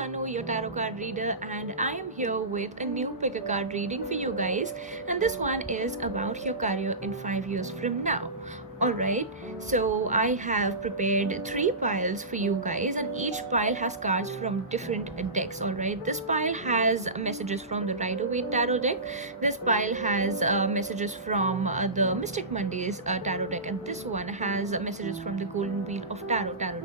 Anu, your tarot card reader, and I am here with a new pick a card reading for you guys. And this one is about your career in 5 years from now. Alright, so I have prepared three piles for you guys, and each pile has cards from different decks. Alright, this pile has messages from the Rider Waite tarot deck, this pile has messages from the Mystic Mondays tarot deck, and this one has messages from the Golden Wheel of Tarot deck.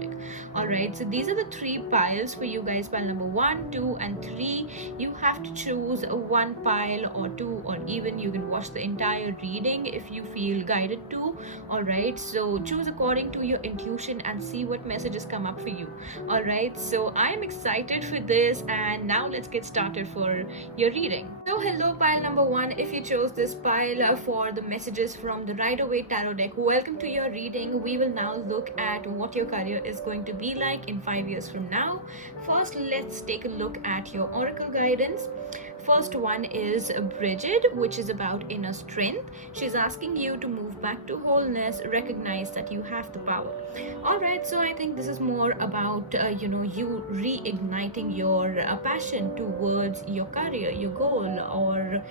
Alright, so these are the three piles for you guys, pile number 1, 2, and 3. You have to choose one pile or two, or even you can watch the entire reading if you feel guided to. Alright, so choose according to your intuition and see what messages come up for you. Alright, so I am excited for this, and now let's get started for your reading. So hello pile number 1, if you chose this pile for the messages from the Rider Waite tarot deck, welcome to your reading. We will now look at what your career is going to be like in 5 years from now. First, let's take a look at your oracle guidance. First one is Bridget, which is about inner strength. She's asking you to move back to wholeness, recognize that you have the power. Alright, so I think this is more about you reigniting your passion towards your career, your goal, or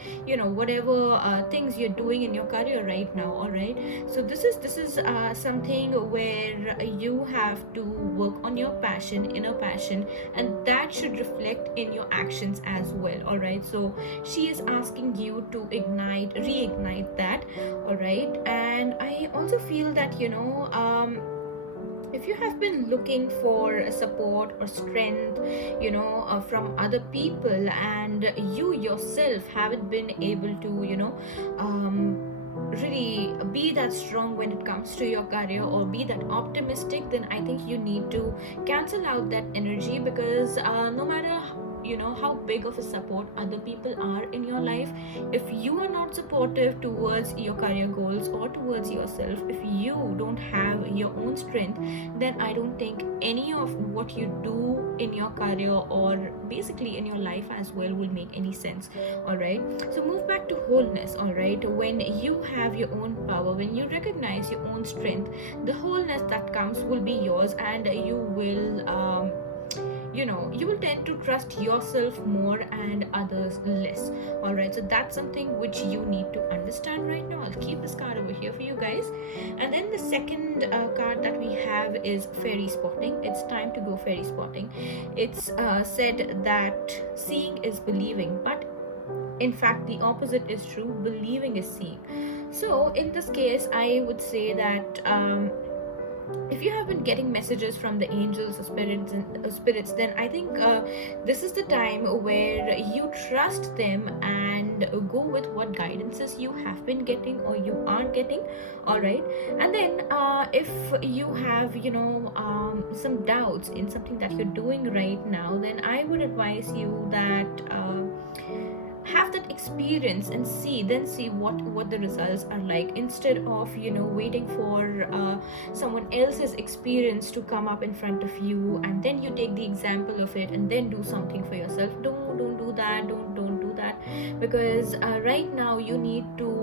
whatever things you're doing in your career right now. Alright, so this is something where you have to work on your passion, inner passion, and that should reflect in your actions as well. Alright, so she is asking you to reignite that. Alright, and I also feel that if you have been looking for support or strength from other people, and you yourself haven't been able to really be that strong when it comes to your career, or be that optimistic, then I think you need to cancel out that energy, because no matter how big of a support other people are in your life, if you are not supportive towards your career goals or towards yourself, if you don't have your own strength, then I don't think any of what you do in your career, or basically in your life as well, will make any sense. Alright, so move back to wholeness. Alright, when you have your own power, when you recognize your own strength, the wholeness that comes will be yours, and you will you will tend to trust yourself more and others less. Alright, so that's something which you need to understand right now. I'll keep this card over here for you guys. And then the second card that we have is fairy spotting. It's time to go fairy spotting. It's said that seeing is believing, but in fact the opposite is true. Believing is seeing. So in this case, I would say that if you have been getting messages from the angels or spirits, then I think this is the time where you trust them and go with what guidances you have been getting or you are getting. All right, and then if you have some doubts in something that you're doing right now, then I would advise you that have that experience and see what the results are like, instead of waiting for someone else's experience to come up in front of you, and then you take the example of it and then do something for yourself. Don't do that. Don't do that, because right now you need to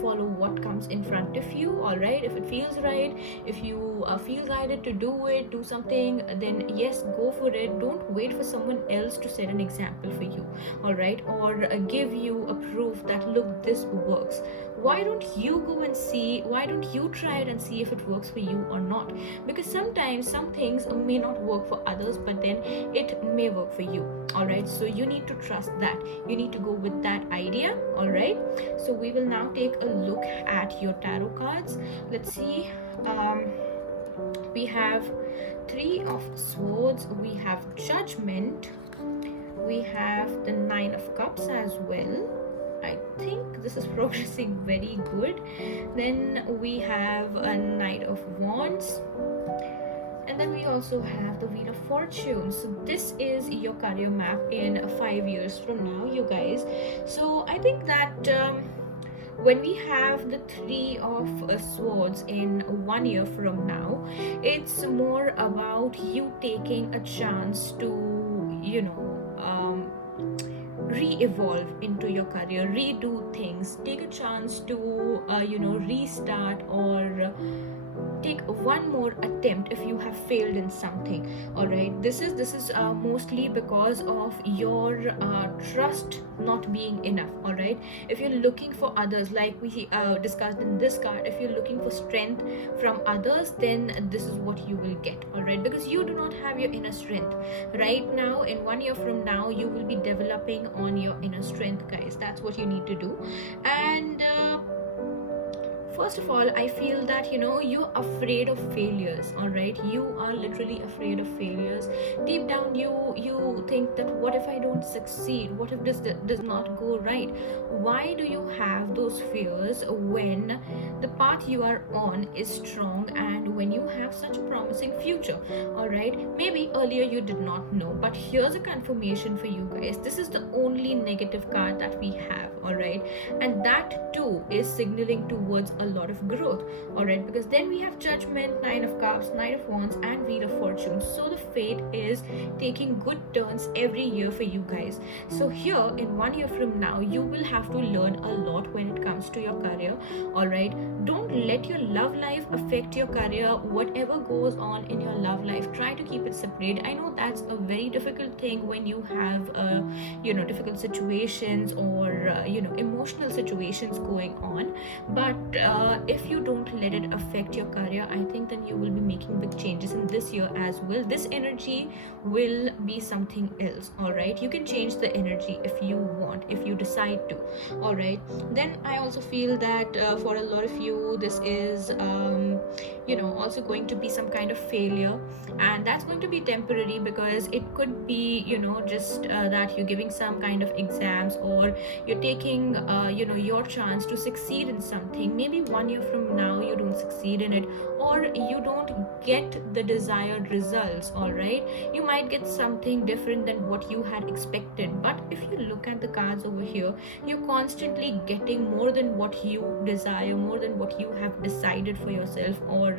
follow what comes in front of you. All right, if it feels right, if you feel guided to do something, then yes, go for it. Don't wait for someone else to set an example for you. All right, or give you a proof that look, this works. Why don't you go and see? Why don't you try it and see if it works for you or not? Because sometimes some things may not work for others, but then it may work for you. All right, so you need to trust that. You need to go with that idea. All right, so we will now take a look at your tarot cards. Let's see. We have Three of Swords, we have Judgment, we have the Nine of Cups as well. I think this is progressing very good. Then we have a Knight of Wands, and then we also have the Wheel of Fortune. So this is your career map in 5 years from now, you guys. So I think that when we have the Three of Swords in 1 year from now, it's more about you taking a chance to re-evolve into your career, redo things, take a chance to restart, or take one more attempt if you have failed in something. All right, this is mostly because of your trust not being enough. All right, if you're looking for others, like we discussed in this card, if you're looking for strength from others, then this is what you will get. All right, because you do not have your inner strength right now. In 1 year from now, you will be developing on your inner strength, guys. That's what you need to do. And first of all, I feel that you're afraid of failures. All right, you are literally afraid of failures. Deep down, you think that, what if I don't succeed? What if this does not go right? Why do you have those fears when the path you are on is strong and when you have such a promising future? All right, maybe earlier you did not know, but here's a confirmation for you guys. This is the only negative card that we have. All right, and that too is signaling towards a lot of growth. All right, because then we have Judgment, Nine of Cups, Knight of Wands, and Wheel of Fortune. So the fate is taking good turns every year for you guys. So here, in 1 year from now, you will have to learn a lot when it comes to your career. All right, don't let your love life affect your career. Whatever goes on in your love life, try to keep it separate. I know that's a very difficult thing when you have difficult situations or emotional situations going on, but if you don't let it affect your career, I think then you will be making big changes in this year as well. This energy will be something else. All right, you can change the energy if you want, if you decide to. All right, then I also feel that for a lot of you, this is also going to be some kind of failure, and that's going to be temporary, because it could be just that you're giving some kind of exams, or you're taking your chance to succeed in something. Maybe 1 year from now you don't succeed in it, or you don't get the desired results. All right, you might get something different than what you had expected, but if you look at the cards over here, you're constantly getting more than what you desire, more than what you have decided for yourself, or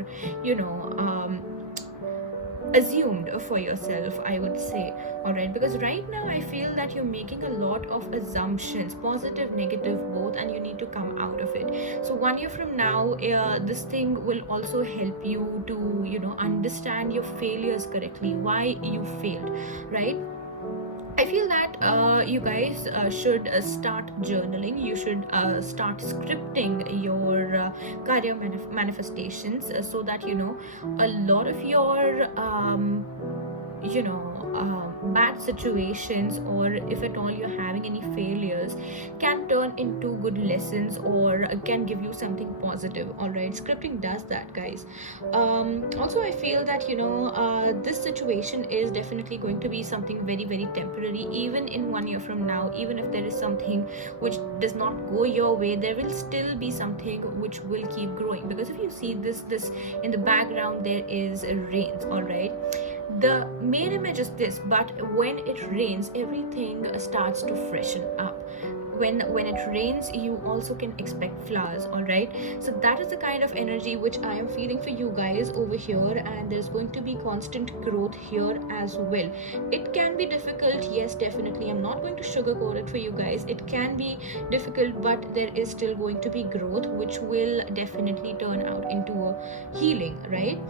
assumed for yourself, I would say. All right, because right now I feel that you're making a lot of assumptions, positive, negative, both, and you need to come out of it. So 1 year from now, this thing will also help you to understand your failures correctly, why you failed, right? I feel that you guys should start journaling. You should start scripting your career manifestations, so that a lot of your bad situations, or if at all you're having any failures, can turn into good lessons, or can give you something positive. All right, scripting does that, guys. Also, I feel that this situation is definitely going to be something very, very temporary. Even in 1 year from now, even if there is something which does not go your way, there will still be something which will keep growing. Because if you see this in the background, there is rains. All right, the main image is this, but when it rains, everything starts to freshen up. When it rains, you also can expect flowers. All right, so that is the kind of energy which I am feeling for you guys over here, and there's going to be constant growth here as well. It can be difficult, yes, definitely. I'm not going to sugarcoat it for you guys. It can be difficult, but there is still going to be growth, which will definitely turn out into a healing, right?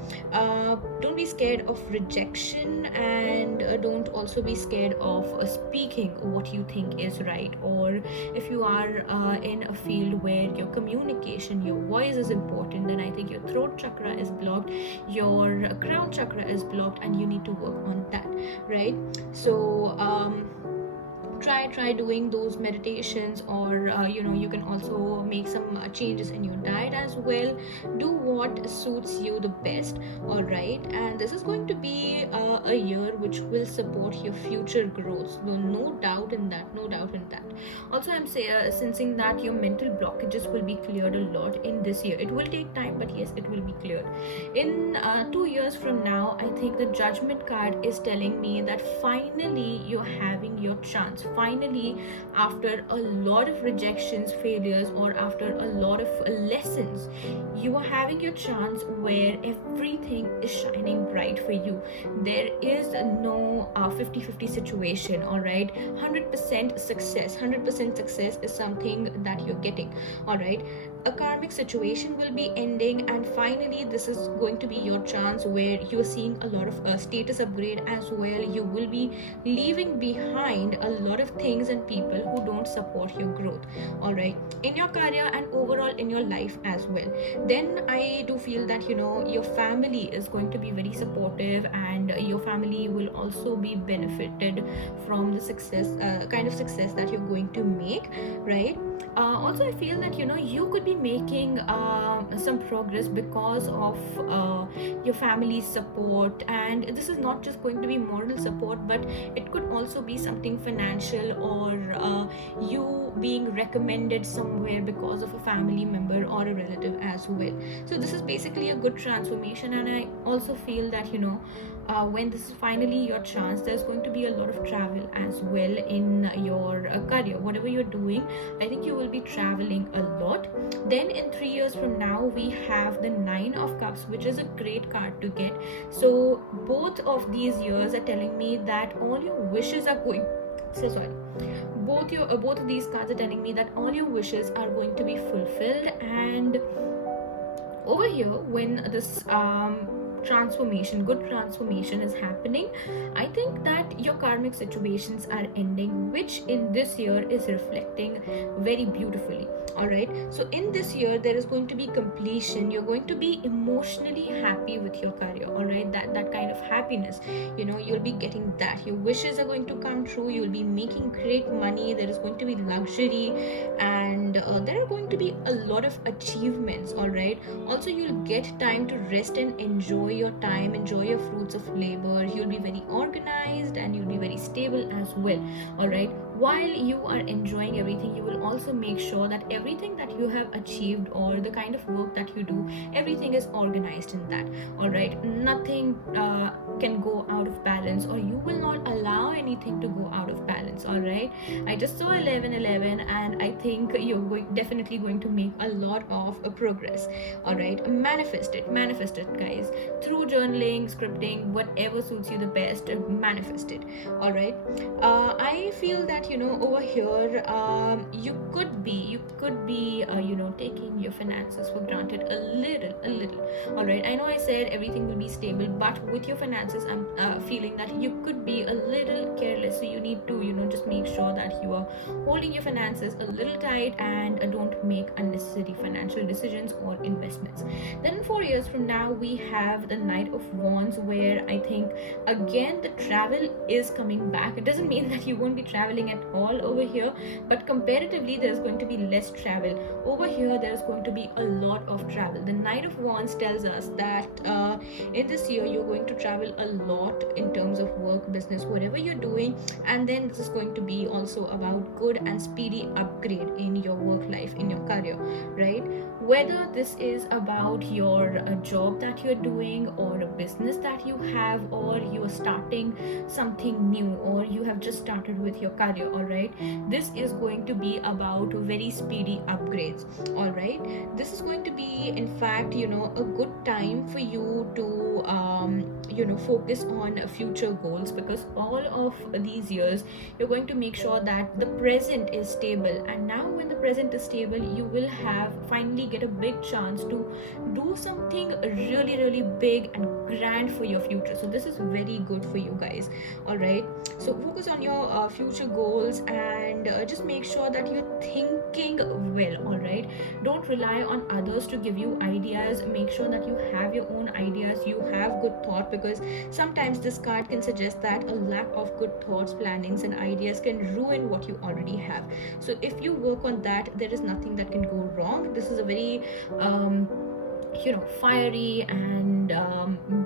Don't be scared of rejection, and don't also be scared of speaking what you think is right. Or if you are in a field where your communication, your voice is important, then I think your throat chakra is blocked, your crown chakra is blocked, and you need to work on that, right? So try doing those meditations, or you can also make some changes in your diet as well. Do what suits you the best. All right, and this is going to be a year which will support your future growth. So no doubt in that, no doubt in that. Also, I'm sensing that your mental blockages will be cleared a lot in this year. It will take time, but yes, it will be cleared. In 2 years from now, I think the Judgment card is telling me that finally you're having your chance. Finally finally, after a lot of rejections, failures, or after a lot of lessons, you are having your chance where everything is shining bright for you. There is no 50-50 situation, all right? 100% success, 100% success is something that you're getting, all right? A karmic situation will be ending, and finally this is going to be your chance where you are seeing a lot of status upgrade as well. You will be leaving behind a lot of things and people who don't support your growth, all right, in your career and overall in your life as well. Then I do feel that your family is going to be very supportive, and your family will also be benefited from the success, kind of success that you're going to make, right? Also, I feel that you could be making some progress because of your family's support, and this is not just going to be moral support, but it could also be something financial, or you being recommended somewhere because of a family member or a relative as well. So this is basically a good transformation, and I also feel that when this is finally your chance, there's going to be a lot of travel as well in your career. Whatever you're doing, I think you will be traveling a lot. Then in 3 years from now, we have the Nine of Cups, which is a great card to get. So both of these years are telling me that all your wishes are going, so sorry, both of these cards are telling me that all your wishes are going to be fulfilled. And over here, when this good transformation is happening, I think that your karmic situations are ending, which in this year is reflecting very beautifully, all right? So in this year there is going to be completion. You're going to be emotionally happy with your career, all right? That kind of happiness, you'll be getting that. Your wishes are going to come true. You'll be making great money. There is going to be luxury, and there are going to be a lot of achievements, all right? Also, you'll get time to rest and enjoy your time, enjoy your fruits of labor. You'll be very organized, and you'll be very stable as well, all right? While you are enjoying everything, you will also make sure that everything that you have achieved, or the kind of work that you do, everything is organized in that, all right? Nothing can go out of balance, or you will not allow anything to go out of balance, all right? I just saw 1111, and I think you're definitely going to make a lot of progress, all right? Manifest it, guys, through journaling, scripting, whatever suits you the best. Manifest it, all right? I feel that over here, you could be taking your finances for granted a little, all right? I know I said everything will be stable, but with your finances, I'm feeling that you could be a little careless. So you need to just make sure that you are holding your finances a little tight, and don't make unnecessary financial decisions or investments. Then 4 years from now, we have the Knight of Wands, where I think again the travel is coming back. It doesn't mean that you won't be traveling at all over here, but comparatively there's going to be less travel. Over here there's going to be a lot of travel. The Knight of Wands tells us that in this year you're going to travel a lot in terms of work, business, whatever you're doing. And then this is going to be also about good and speedy upgrade in your work life, in your career, right? Whether this is about your job that you're doing, or a business that you have, or you're starting something new, or you have just started with your career, all right? This is going to be about very speedy upgrades, all right? This is going to be, in fact, a good time for you to focus on future goals, because all of these years you're going to make sure that the present is stable. And now when the present is stable, you will finally get a big chance to do something really big and grand for your future. So this is very good for you guys, all right? So focus on your future goals, and just make sure that you're thinking well, all right? Don't rely on others to give you ideas. Make sure that you have your own ideas, you have good thought, because sometimes this card can suggest that a lack of good thoughts, plannings, and ideas can ruin what you already have. So if you work on that, there is nothing that can go wrong. This is a very fiery and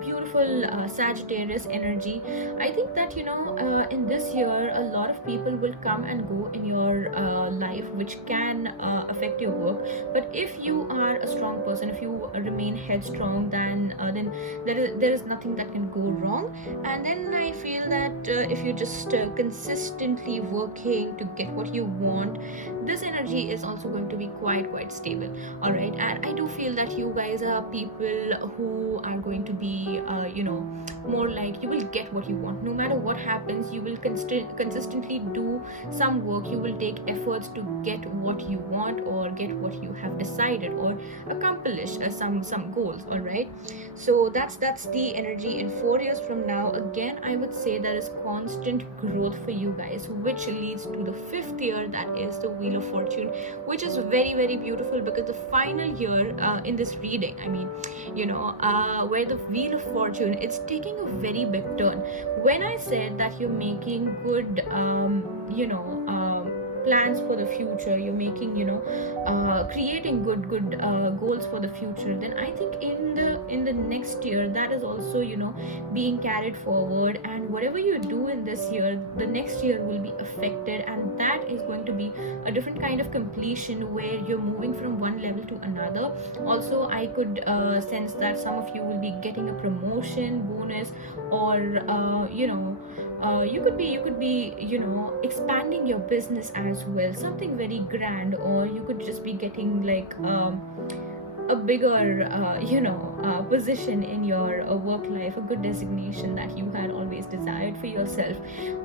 beautiful Sagittarius energy. I think that in this year a lot of people will come and go in your life, which can affect your work. But if you are a strong person, if you remain headstrong, then there is nothing that can go wrong. And then I feel that if you're just consistently working to get what you want, this energy is also going to be quite stable. All right, and I do feel that you guys are people who are going to be more like, you will get what you want no matter what happens. You will consistently do some work, you will take efforts to get what you want or get what you have decided or accomplish some goals. All right, so that's the energy in 4 years from now. Again, I would say there is constant growth for you guys, which leads to the 5th year, that is the Wheel of Fortune, which is very beautiful, because the final year in this reading, I mean, where the Wheel of Fortune, it's taking a very big turn. When I said that you're making good plans for the future, you're making creating good goals for the future, then I think in the next year, that is also being carried forward. And whatever you do in this year, the next year will be affected, and that is going to be a different kind of completion, where you're moving from one level to another. Also, I could sense that some of you will be getting a promotion, bonus, or you could be expanding your business as well, something very grand. Or you could just be getting like a bigger position in your work life, a good designation that you had always desired for yourself.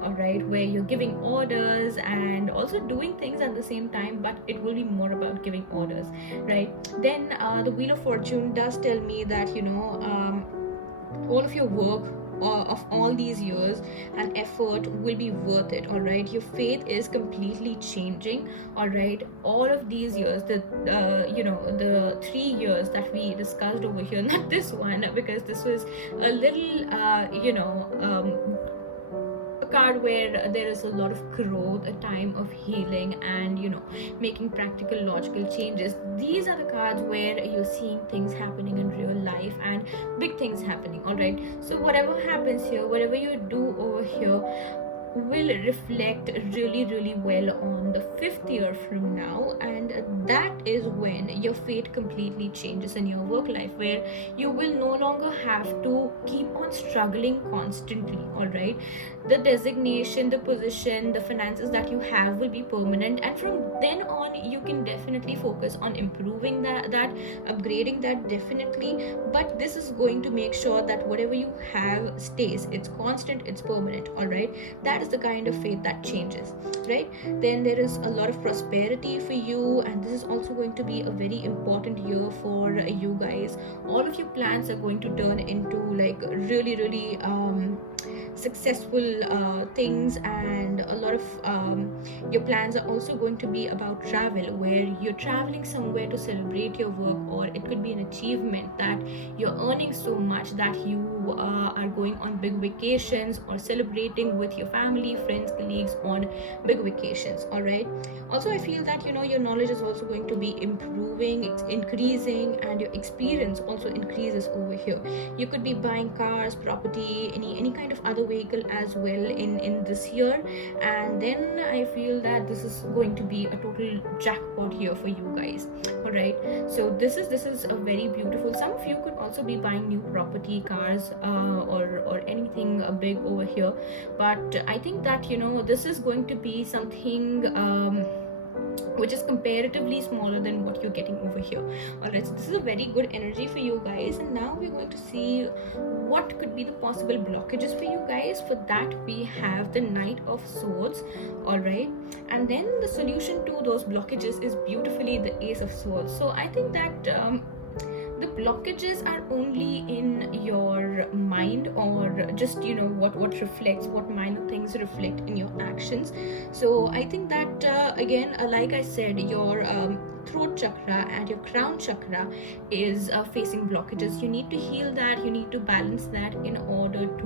All right, where you're giving orders and also doing things at the same time, but it will be more about giving orders, right? Then the Wheel of Fortune does tell me that all of your work of all these years and effort will be worth it. All right, your faith is completely changing. All right, all of these years, the 3 years that we discussed over here, not this one, because this was a little a card where there is a lot of growth, a time of healing, and making practical logical changes. These are the cards where you're seeing things happening in real life and big things happening. All right, so whatever happens here, whatever you do over here, will reflect really well on the 5th year from now. And that is when your fate completely changes in your work life, where you will no longer have to keep on struggling constantly. All right, the designation, the position, the finances that you have will be permanent, and from then on you can definitely focus on improving that upgrading that, definitely. But this is going to make sure that whatever you have stays, it's constant, it's permanent. All right, that is the kind of faith that changes, right? Then there is a lot of prosperity for you, and this is also going to be a very important year for you guys. All of your plans are going to turn into like really successful things, and a lot of your plans are also going to be about travel, where you're traveling somewhere to celebrate your work, or it could be an achievement that you're earning so much that you are going on big vacations or celebrating with your family, friends, colleagues on big vacations. All right, also I feel that your knowledge is also going to be improving, it's increasing, and your experience also increases over here. You could be buying cars, property, any kind of other vehicle as well in this year. And then I feel that this is going to be a total jackpot here for you guys. All right, so this is a very beautiful. Some of you could also be buying new property, cars, or anything big over here. But I think that this is going to be something which is comparatively smaller than what you're getting over here. Alright, so this is a very good energy for you guys. And now we're going to see what could be the possible blockages for you guys. For that, we have the Knight of Swords. Alright, and then the solution to those blockages is beautifully the Ace of Swords. So I think that the blockages are only in your mind, or just what reflects, what minor things reflect in your actions. So I think that again, like I said, your throat chakra and your crown chakra is facing blockages. You need to heal that, you need to balance that in order to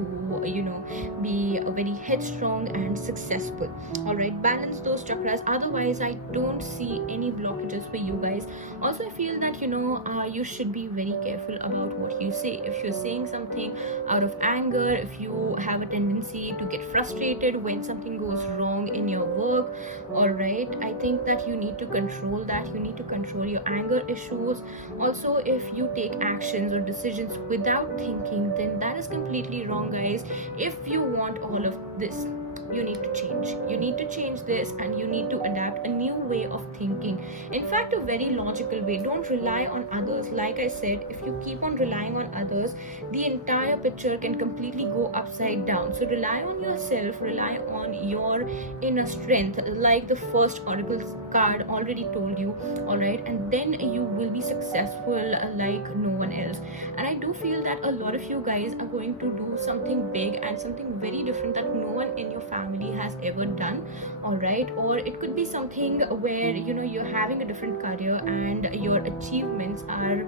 be very headstrong and successful. All right, balance those chakras. Otherwise, I don't see any blockages for you guys. Also, I feel that you should be very careful about what you say. If you're saying something out of anger, if you have a tendency to get frustrated when something goes wrong in your work, all right, I think that you need to control that. You need to control your anger issues. Also, if you take actions or decisions without thinking, then that is completely wrong, guys. If you want all of this, you need to change. You need to change this, and you need to adapt a new way of thinking. In fact, a very logical way. Don't rely on others. Like I said, if you keep on relying on others, the entire picture can completely go upside down. So rely on yourself, rely on your inner strength, like the first oracle card already told you, all right, and then you will be successful like no one else. And I do feel that a lot of you guys are going to do something big and something very different that no one in your family has ever done, all right. Or it could be something where you're having a different career and your achievements are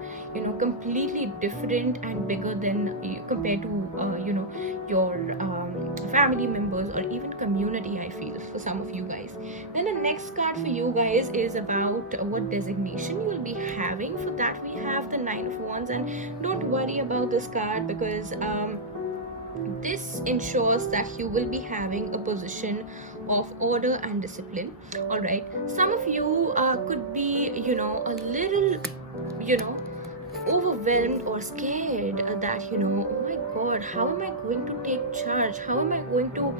completely different and bigger than compared to your family members or even community, I feel, for some of you guys. Then the next card for you guys is about what designation you will be having. For that, we have the Nine of Wands, and don't worry about this card because this ensures that you will be having a position of order and discipline, all right. Some of you could be a little overwhelmed or scared that oh my god, how am I going to take charge, how am I going to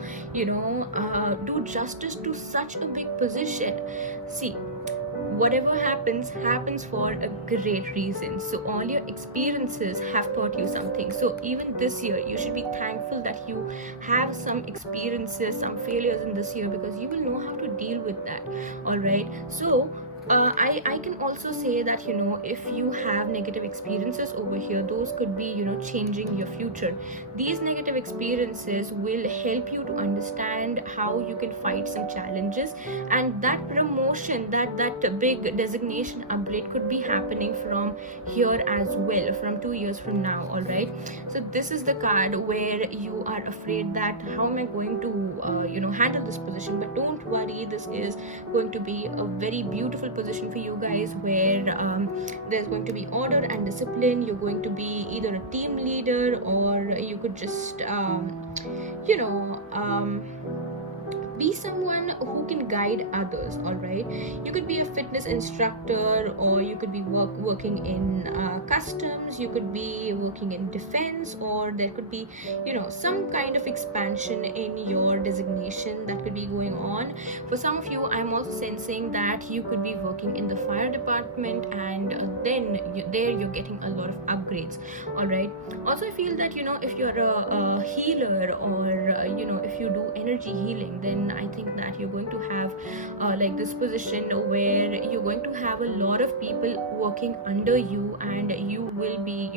do justice to such a big position. See, whatever happens for a great reason. So all your experiences have taught you something. So even this year, you should be thankful that you have some experiences, some failures in this year, because you will know how to deal with that, all right. So I can also say that if you have negative experiences over here, those could be changing your future. These negative experiences will help you to understand how you can fight some challenges, and that promotion, that big designation upgrade could be happening from here as well, from 2 years from now, all right. So this is the card where you are afraid that how am I going to handle this position, but don't worry, this is going to be a very beautiful position for you guys where there's going to be order and discipline. You're going to be either a team leader, or you could just be someone who can guide others, all right. You could be a fitness instructor, or you could be working in customs, you could be working in defense, or there could be some kind of expansion in your designation that could be going on. For some of you, I'm also sensing that you could be working in the fire department, and then you're getting a lot of upgrades, all right. Also, I feel that if you're a healer, or if you do energy healing, then I think that you're going to have like this position where you're going to have a lot of people working under you, and you will be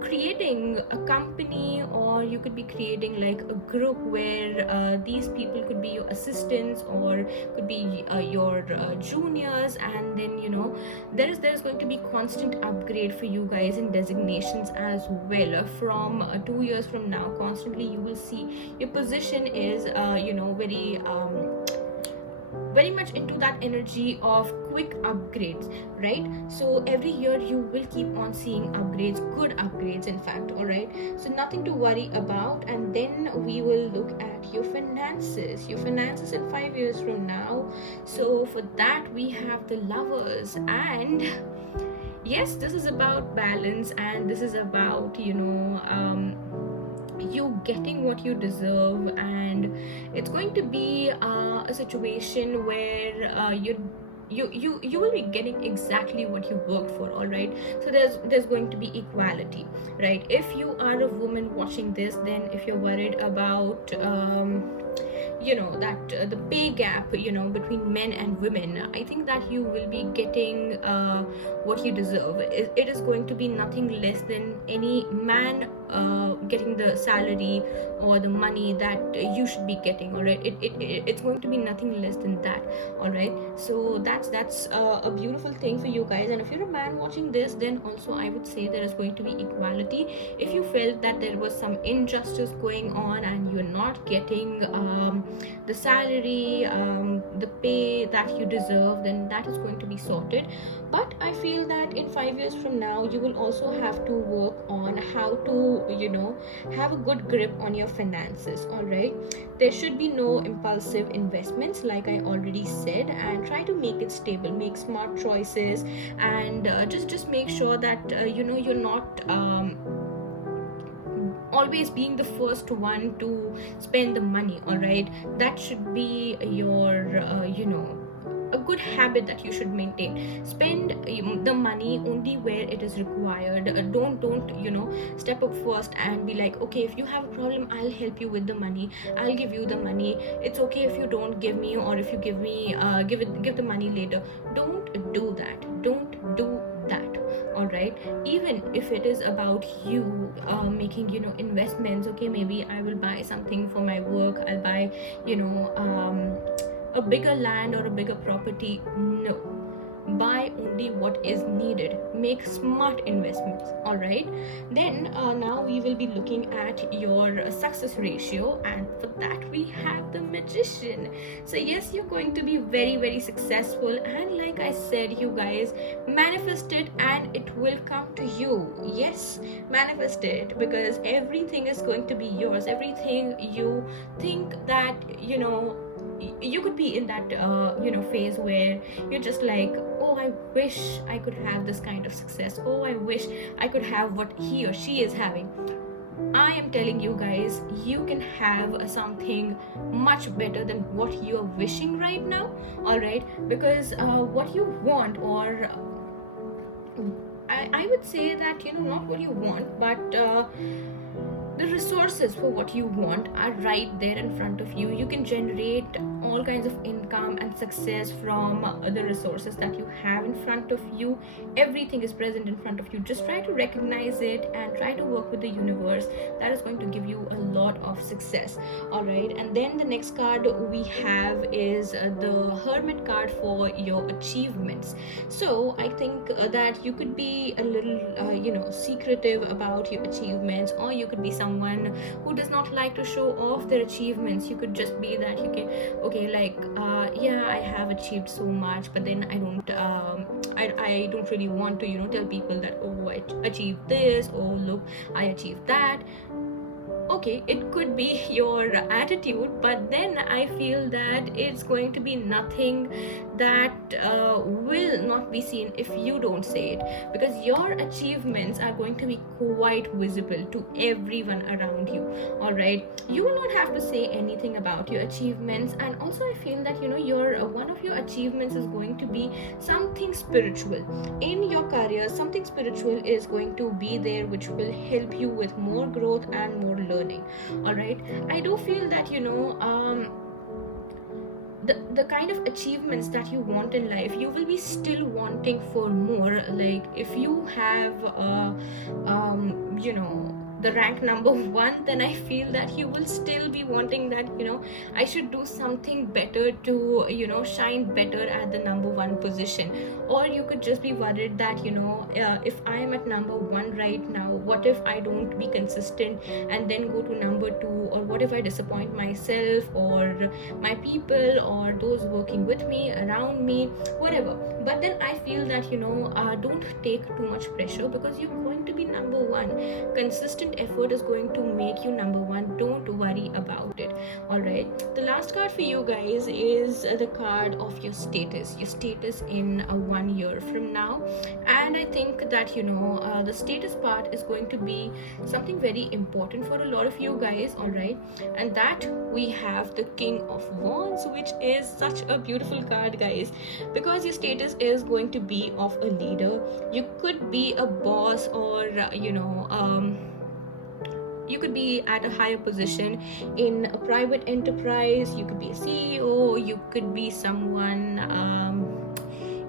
creating a company, or you could be creating like a group where these people could be your assistants, or could be your juniors, and then there's going to be constant upgrade for you guys in designations as well. From 2 years from now, constantly you will see your position is very much into that energy of quick upgrades, right? So every year you will keep on seeing upgrades, good upgrades in fact, all right. So nothing to worry about. And then we will look at your finances in 5 years from now. So for that, we have the Lovers, and yes, this is about balance, and this is about you getting what you deserve, and it's going to be a situation where you will be getting exactly what you worked for, all right. So there's going to be equality, right? If you are a woman watching this, then if you're worried about that the pay gap between men and women, I think that you will be getting what you deserve. It is going to be nothing less than any man getting the salary or the money that you should be getting, all right. It's going to be nothing less than that, all right. So that's a beautiful thing for you guys. And if you're a man watching this, then also I would say there is going to be equality. If you felt that there was some injustice going on and you're not getting the salary, the pay that you deserve, then that is going to be sorted. But I feel that in 5 years from now, you will also have to work on how to, have a good grip on your finances. All right, there should be no impulsive investments, like I already said, and try to make it stable, make smart choices, and just make sure that you're not always being the first one to spend the money. All right, that should be your a good habit that you should maintain. Spend the money only where it is required. Don't step up first and be like, okay, if you have a problem, I'll help you with the money, I'll give you the money. It's okay if you don't give me, or if you give me, give the money later. Don't do that. Don't do that. All right, even if it is about you making investments. Okay, maybe I will buy something for my work, I'll buy a bigger land or a bigger property. No, buy only what is needed, make smart investments. All right, then now we will be looking at your success ratio, and for that we have the magician. So yes, you're going to be very, very successful, and like I said, you guys, manifest it and it will come to you. Yes, manifest it, because everything is going to be yours. Everything you think that you could be in that phase where you're just like, oh, I wish I could have this kind of success. Oh, I wish I could have what he or she is having. I am telling you guys, you can have something much better than what you are wishing right now. All right, because what you want, or I would say that not what you want, but the resources for what you want are right there in front of you. You can generate all kinds of income and success from the resources that you have in front of you. Everything is present in front of you. Just try to recognize it and try to work with the universe. That is going to give you a lot of success. All right, and then the next card we have is the Hermit card for your achievements. So I think that you could be a little secretive about your achievements, or you could be someone who does not like to show off their achievements. You could just be that okay, like yeah, I have achieved so much, but then I don't really want to tell people that, oh, I achieved this, oh, look, I achieved that. Okay, it could be your attitude, but then I feel that it's going to be nothing that will not be seen if you don't say it, because your achievements are going to be quite visible to everyone around you. All right, you will not have to say anything about your achievements. And also I feel that your one of your achievements is going to be something spiritual in your career. Something spiritual is going to be there, which will help you with more growth and more learning. All right, I do feel that the kind of achievements that you want in life, you will be still wanting for more. Like if you have the rank number 1, then I feel that you will still be wanting that I should do something better to shine better at the number 1 position. Or you could just be worried that if I am at number 1 right now, what if I don't be consistent and then go to number 2, or what if I disappoint myself or my people or those working with me, around me, whatever. But then I feel that don't take too much pressure, because you're going to be number 1. Consistent effort is going to make you number 1. Don't worry about it. All right, the last card for you guys is the card of your status in 1 year from now. And I think that the status part is going to be something very important for a lot of you guys. All right, and that we have the King of Wands, which is such a beautiful card, guys, because your status is going to be of a leader. You could be a boss, or you could be at a higher position in a private enterprise. You could be a CEO. You could be someone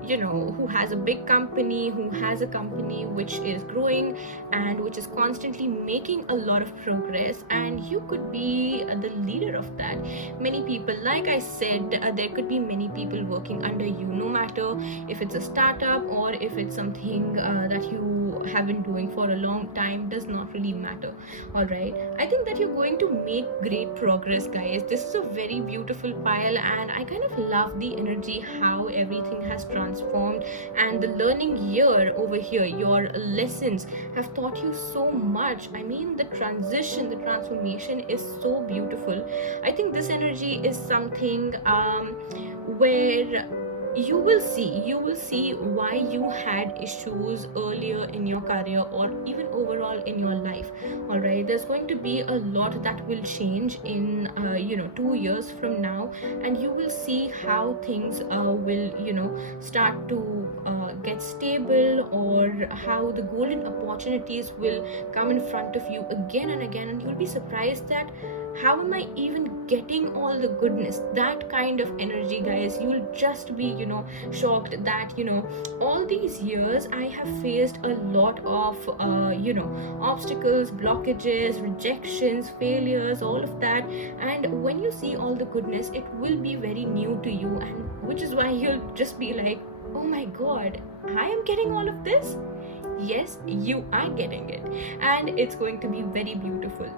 who has a big company, who has a company which is growing and which is constantly making a lot of progress, and you could be the leader of that. Many people, like I said, there could be many people working under you, no matter if it's a startup or if it's something that you have been doing for a long time, does not really matter. All right, I think that you're going to make great progress, guys. This is a very beautiful pile, and I kind of love the energy, how everything has transformed, and the learning year over here, your lessons have taught you so much. I mean, the transition, the transformation is so beautiful. I think this energy is something where you will see why you had issues earlier in your career or even overall in your life. All right, there's going to be a lot that will change in 2 years from now, and you will see how things will start to get stable, or how the golden opportunities will come in front of you again and again, and you'll be surprised that how am I even getting all the goodness, that kind of energy, guys. You'll just be shocked that all these years I have faced a lot of obstacles, blockages, rejections, failures, all of that. And when you see all the goodness, it will be very new to you, and which is why you'll just be like, oh my god, I am getting all of this. Yes, you are getting it, and it's going to be very beautiful.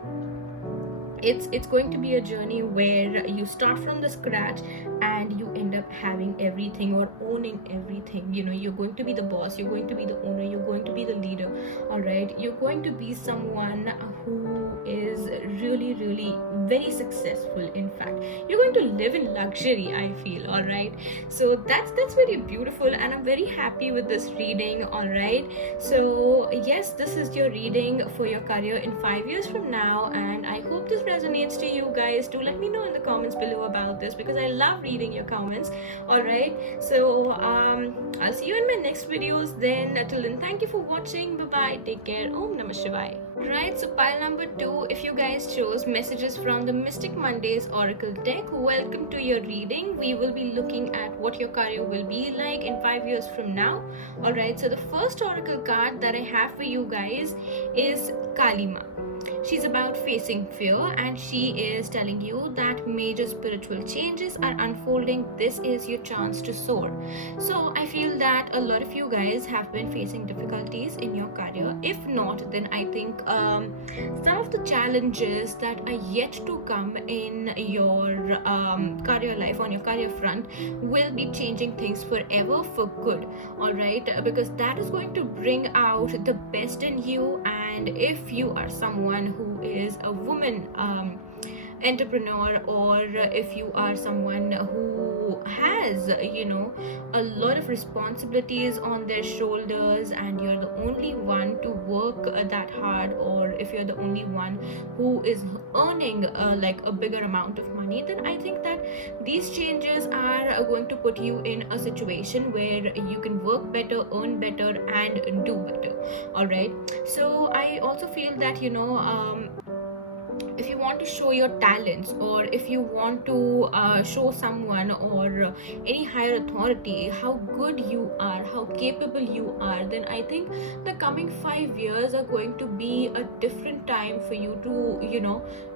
It's going to be a journey where you start from the scratch and you end up having everything or owning everything. You're going to be the boss, you're going to be the owner, you're going to be the leader. All right, you're going to be someone who is really, really very successful. In fact, you're going to live in luxury, I feel. All right, so that's very beautiful, and I'm very happy with this reading. All right, so yes, this is your reading for your career in 5 years from now, and I hope this resonates to you guys. Do let me know in the comments below about this, because I love reading your comments. All right, so I'll see you in my next videos then. Till then, thank you for watching. Bye bye, take care. Om Namah Shivaya. Right, so pile number 2, if you guys chose messages from the Mystic Mondays Oracle deck, welcome to your reading. We will be looking at what your career will be like in 5 years from now. All right, so the first Oracle card that I have for you guys is Kalima. She's about facing fear, and she is telling you that major spiritual changes are unfolding. This is your chance to soar. So I feel that a lot of you guys have been facing difficulties in your career. If not, then I think some of the challenges that are yet to come in your career life, on your career front, will be changing things forever for good. All right, because that is going to bring out the best in you. And if you are someone who is a woman entrepreneur, or if you are someone who has a lot of responsibilities on their shoulders, and you're the only one to work that hard, or if you're the only one who is earning like a bigger amount of money, then I think that these changes are going to put you in a situation where you can work better, earn better, and do better. All right, so I also feel that if you want to show your talents, or if you want to show someone or any higher authority how good you are, how capable you are, then I think the coming 5 years are going to be a different time for you to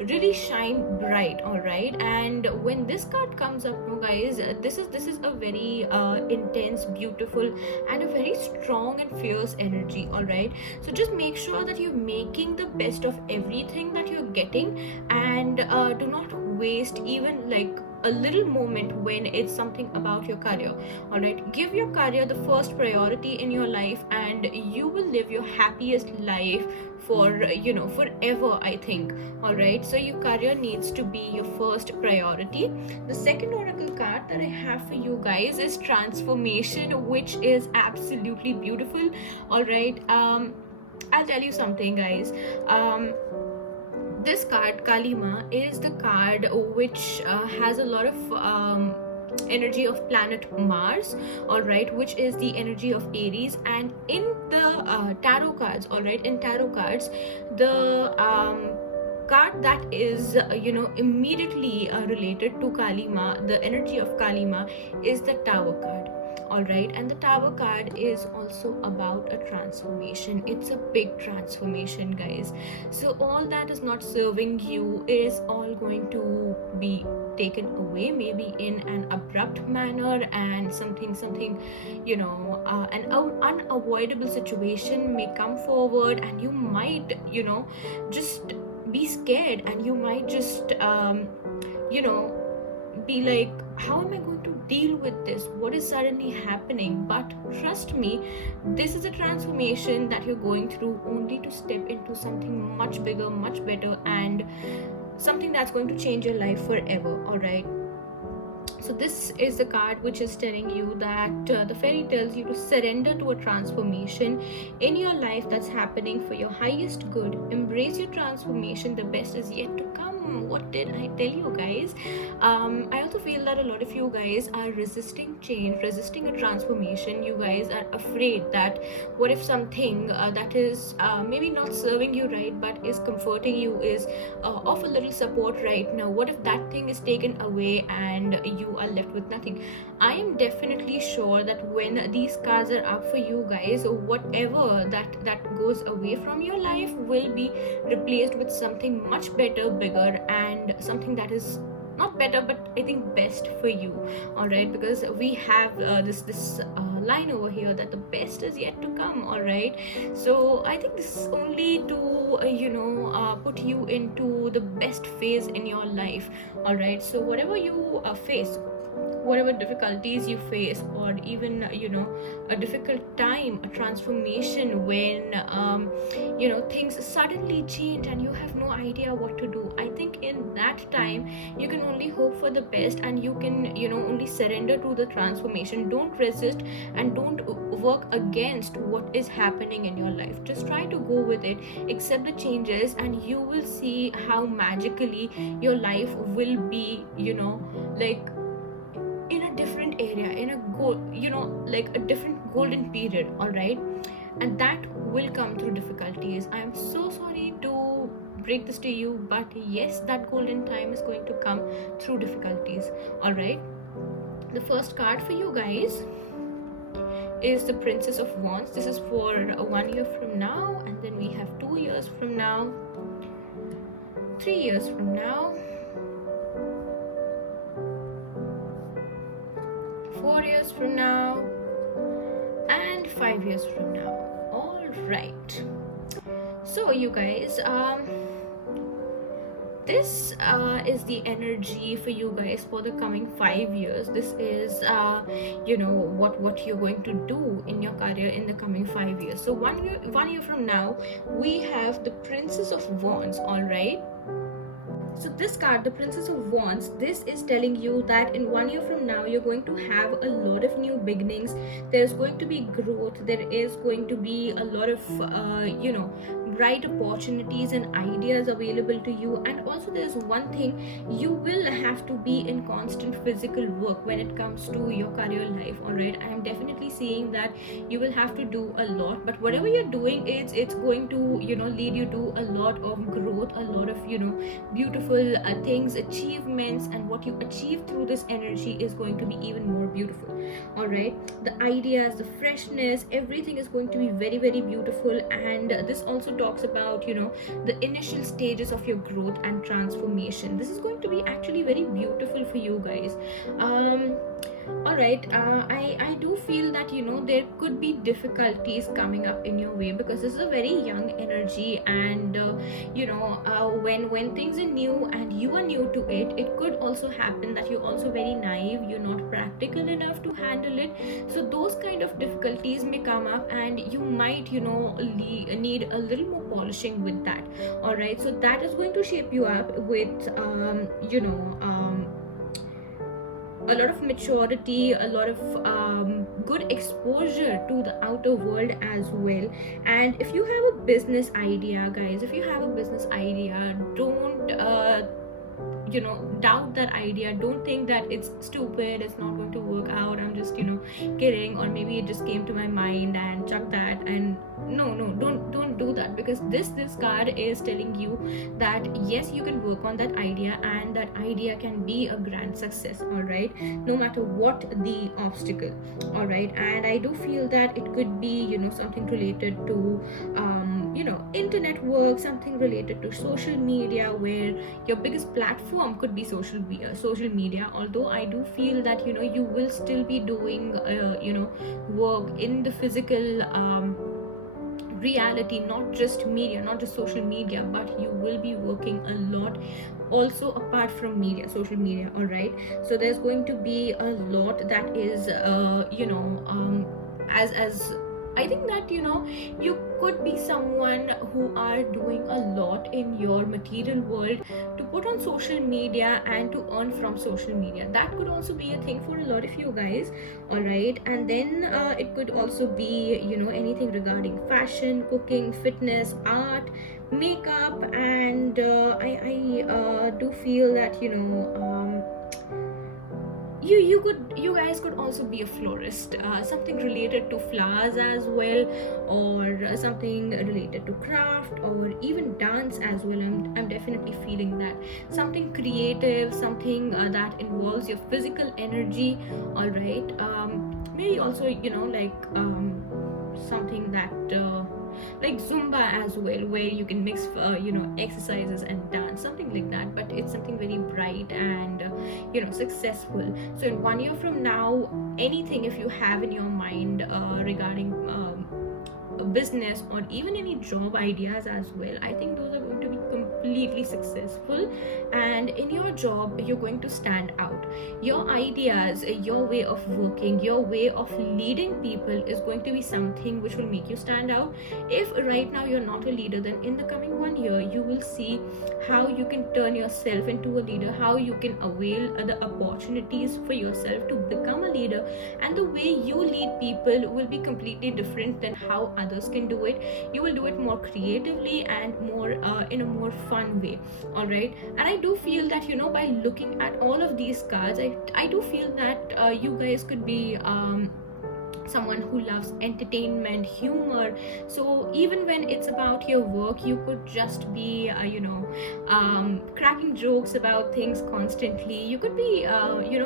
really shine bright. All right, and when this card comes up, guys, this is a very intense, beautiful, and a very strong and fierce energy. All right, so just make sure that you're making the best of everything that you're getting, and do not waste even like a little moment when it's something about your career. All right, give your career the first priority in your life, and you will live your happiest life for forever, I think. All right, so your career needs to be your first priority. The second oracle card that I have for you guys is Transformation, which is absolutely beautiful. All right, I'll tell you something, guys. This card, Kalima, is the card which has a lot of energy of planet Mars. All right, which is the energy of Aries. And in the tarot cards, all right, in tarot cards, the card that is immediately related to Kalima, the energy of Kalima, is the Tower card. all right. And the Tower card is also about a transformation. It's a big transformation, guys. So all that is not serving you is all going to be taken away, maybe in an abrupt manner, and something an unavoidable situation may come forward, and you might just be scared, and you might just you know be like, how am I going to deal with this? What is suddenly happening? But trust me, this is a transformation that you're going through only to step into something much bigger, much better, and something that's going to change your life forever. All right. So this is the card which is telling you that the fairy tells you to surrender to a transformation in your life that's happening for your highest good. Embrace your transformation. The best is yet to come. What did I tell you, guys? I also feel that a lot of you guys are resisting change, resisting a transformation. You guys are afraid that what if something that is maybe not serving you right, but is comforting you, is of a little support right now, what if that thing is taken away and you are left with nothing? I am definitely sure that when these cards are up for you guys, whatever that goes away from your life will be replaced with something much better, bigger, and something that is not better, but I think best for you. All right, because we have this line over here that the best is yet to come. All right, so I think this is only to put you into the best phase in your life. All right, so whatever you face, whatever difficulties you face, or even a difficult time, a transformation, when things suddenly change and you have no idea what to do, I think in that time you can only hope for the best, and you can only surrender to the transformation. Don't resist, and don't work against what is happening in your life. Just try to go with it, accept the changes, and you will see how magically your life will be like in a different area, in a like a different golden period. All right, and that will come through difficulties. I am so sorry to break this to you, but yes, that golden time is going to come through difficulties. All right, the first card for you guys is the Princess of Wands. This is for 1 year from now, and then we have 2 years from now, 3 years from now, 4 years from now, and 5 years from now. All right, so you guys, this is the energy for you guys for the coming 5 years. This is what you're going to do in your career in the coming 5 years. So 1 year from now, we have the Princess of Wands. All right, so this card, the Princess of Wands, this is telling you that in 1 year from now, you're going to have a lot of new beginnings. There's going to be growth. There is going to be a lot of bright opportunities and ideas available to you. And also there's one thing, you will have to be in constant physical work when it comes to your career life. All right, I am definitely seeing that you will have to do a lot, but whatever you're doing, it's going to lead you to a lot of growth, a lot of beautiful things, achievements, and what you achieve through this energy is going to be even more beautiful. All right, the ideas, the freshness, everything is going to be very, very beautiful. And this also talks about the initial stages of your growth and transformation. This is going to be actually very beautiful for you guys. All right, I do feel that there could be difficulties coming up in your way, because this is a very young energy, and when things are new and you are new to it, it could also happen that you're also very naive, you're not practical enough to handle it. So those kind of difficulties may come up, and you might need a little more polishing with that. All right, so that is going to shape you up with a lot of maturity, a lot of good exposure to the outer world as well. And if you have a business idea, guys, if you have a business idea, don't doubt that idea. Don't think that it's stupid, it's not going to work out, I'm just kidding, or maybe it just came to my mind and chuck that. And no, don't do that, because this card is telling you that yes, you can work on that idea, and that idea can be a grand success, all right, no matter what the obstacle, all right. And I do feel that it could be something related to internet work, something related to social media, where your biggest platform could be social media. Although I do feel that you will still be doing work in the physical reality, not just media, not just social media, but you will be working a lot also apart from media, social media, all right. So there's going to be a lot that is as I think that you could be someone who are doing a lot in your material world to put on social media and to earn from social media. That could also be a thing for a lot of you guys, all right. And then it could also be anything regarding fashion, cooking, fitness, art, makeup. And I do feel that you guys could also be a florist, something related to flowers as well, or something related to craft, or even dance as well. I'm definitely feeling that something creative, something that involves your physical energy, all right. Maybe also something that like Zumba as well, where you can mix exercises and dance, something like that. But it's something very bright and successful. So in 1 year from now, anything if you have in your mind regarding a business or even any job ideas as well, I think those are going to be completely successful. And in your job, you're going to stand out. Your ideas, your way of working, your way of leading people is going to be something which will make you stand out. If right now you're not a leader, then in the coming 1 year you will see how you can turn yourself into a leader, how you can avail the opportunities for yourself to become a leader. And the way you lead people will be completely different than how others can do it. You will do it more creatively and more in a more fun way, all right. And I do feel that by looking at all of these cards, I do feel that you guys could be someone who loves entertainment, humor. So even when it's about your work, you could just be cracking jokes about things constantly. You could be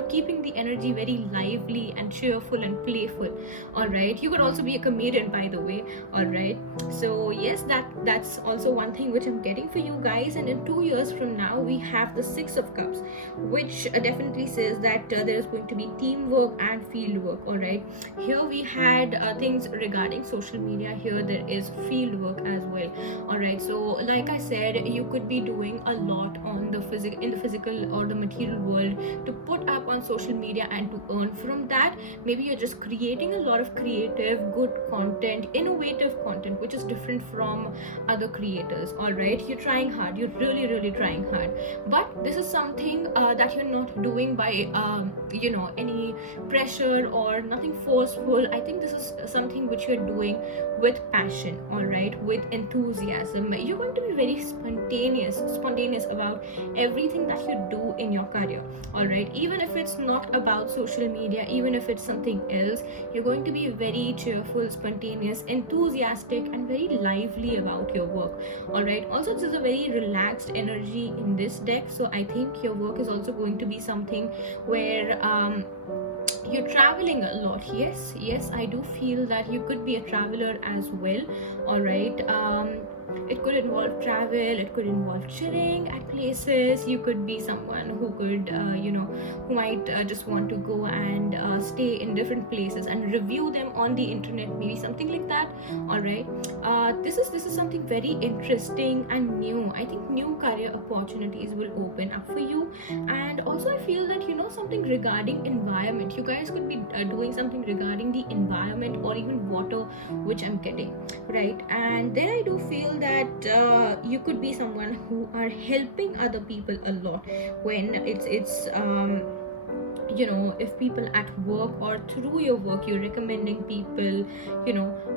keeping the energy very lively and cheerful and playful, all right. You could also be a comedian, by the way, all right. So yes, that's also one thing which I'm getting for you guys. And in 2 years from now, we have the 6 of Cups, which definitely says that there is going to be teamwork and field work, all right. Here we had things regarding social media, here there is field work as well, all right. So like I said, you could be doing a lot on the physical or the material world to put up on social media and to earn from that. Maybe you're just creating a lot of creative, good content, innovative content, which is different from other creators, all right. You're trying hard, you're really trying hard, but this is something that you're not doing by any pressure or nothing forceful. I think this is something which you're doing with passion, all right, with enthusiasm. You're going to be very spontaneous about everything that you do in your career, all right. Even if it's not about social media, even if it's something else, you're going to be very cheerful, spontaneous, enthusiastic, and very lively about your work, all right. Also, this is a very relaxed energy in this deck, so I think your work is also going to be something where you're traveling a lot. Yes, I do feel that you could be a traveler as well, all right. It could involve travel, it could involve chilling at places. You could be someone who could who might just want to go and stay in different places and review them on the internet, maybe something like that, all right. This is something very interesting and new. I think new career opportunities will open up for you. And also I feel that something regarding environment, you guys could be doing something regarding the environment or even water, which I'm getting, right. And then I do feel that you could be someone who are helping other people a lot when it's if people at work or through your work you're recommending people,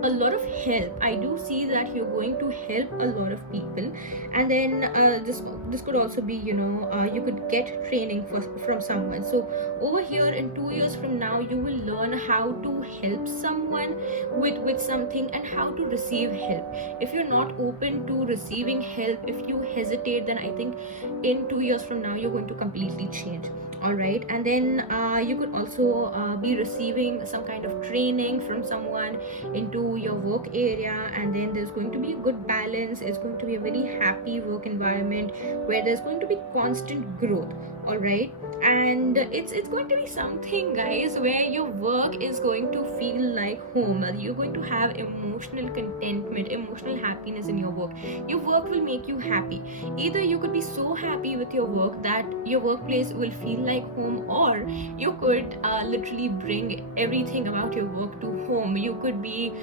a lot of help. I do see that you're going to help a lot of people. And then this could also be, you could get training from someone. So over here in 2 years from now, you will learn how to help someone with something and how to receive help. If you're not open to receiving help, if you hesitate, then I think in 2 years from now you're going to completely change. All right. And then you could also be receiving some kind of training from someone into your work area, and then there's going to be a good balance. It's going to be a very happy work environment where there's going to be constant growth. All right. And it's going to be something, guys, where your work is going to feel like home. You're going to have emotional contentment, emotional happiness in your work. Your work will make you happy. Either you could be so happy with your work that your workplace will feel like home, or you could literally bring everything about your work to home. You could be,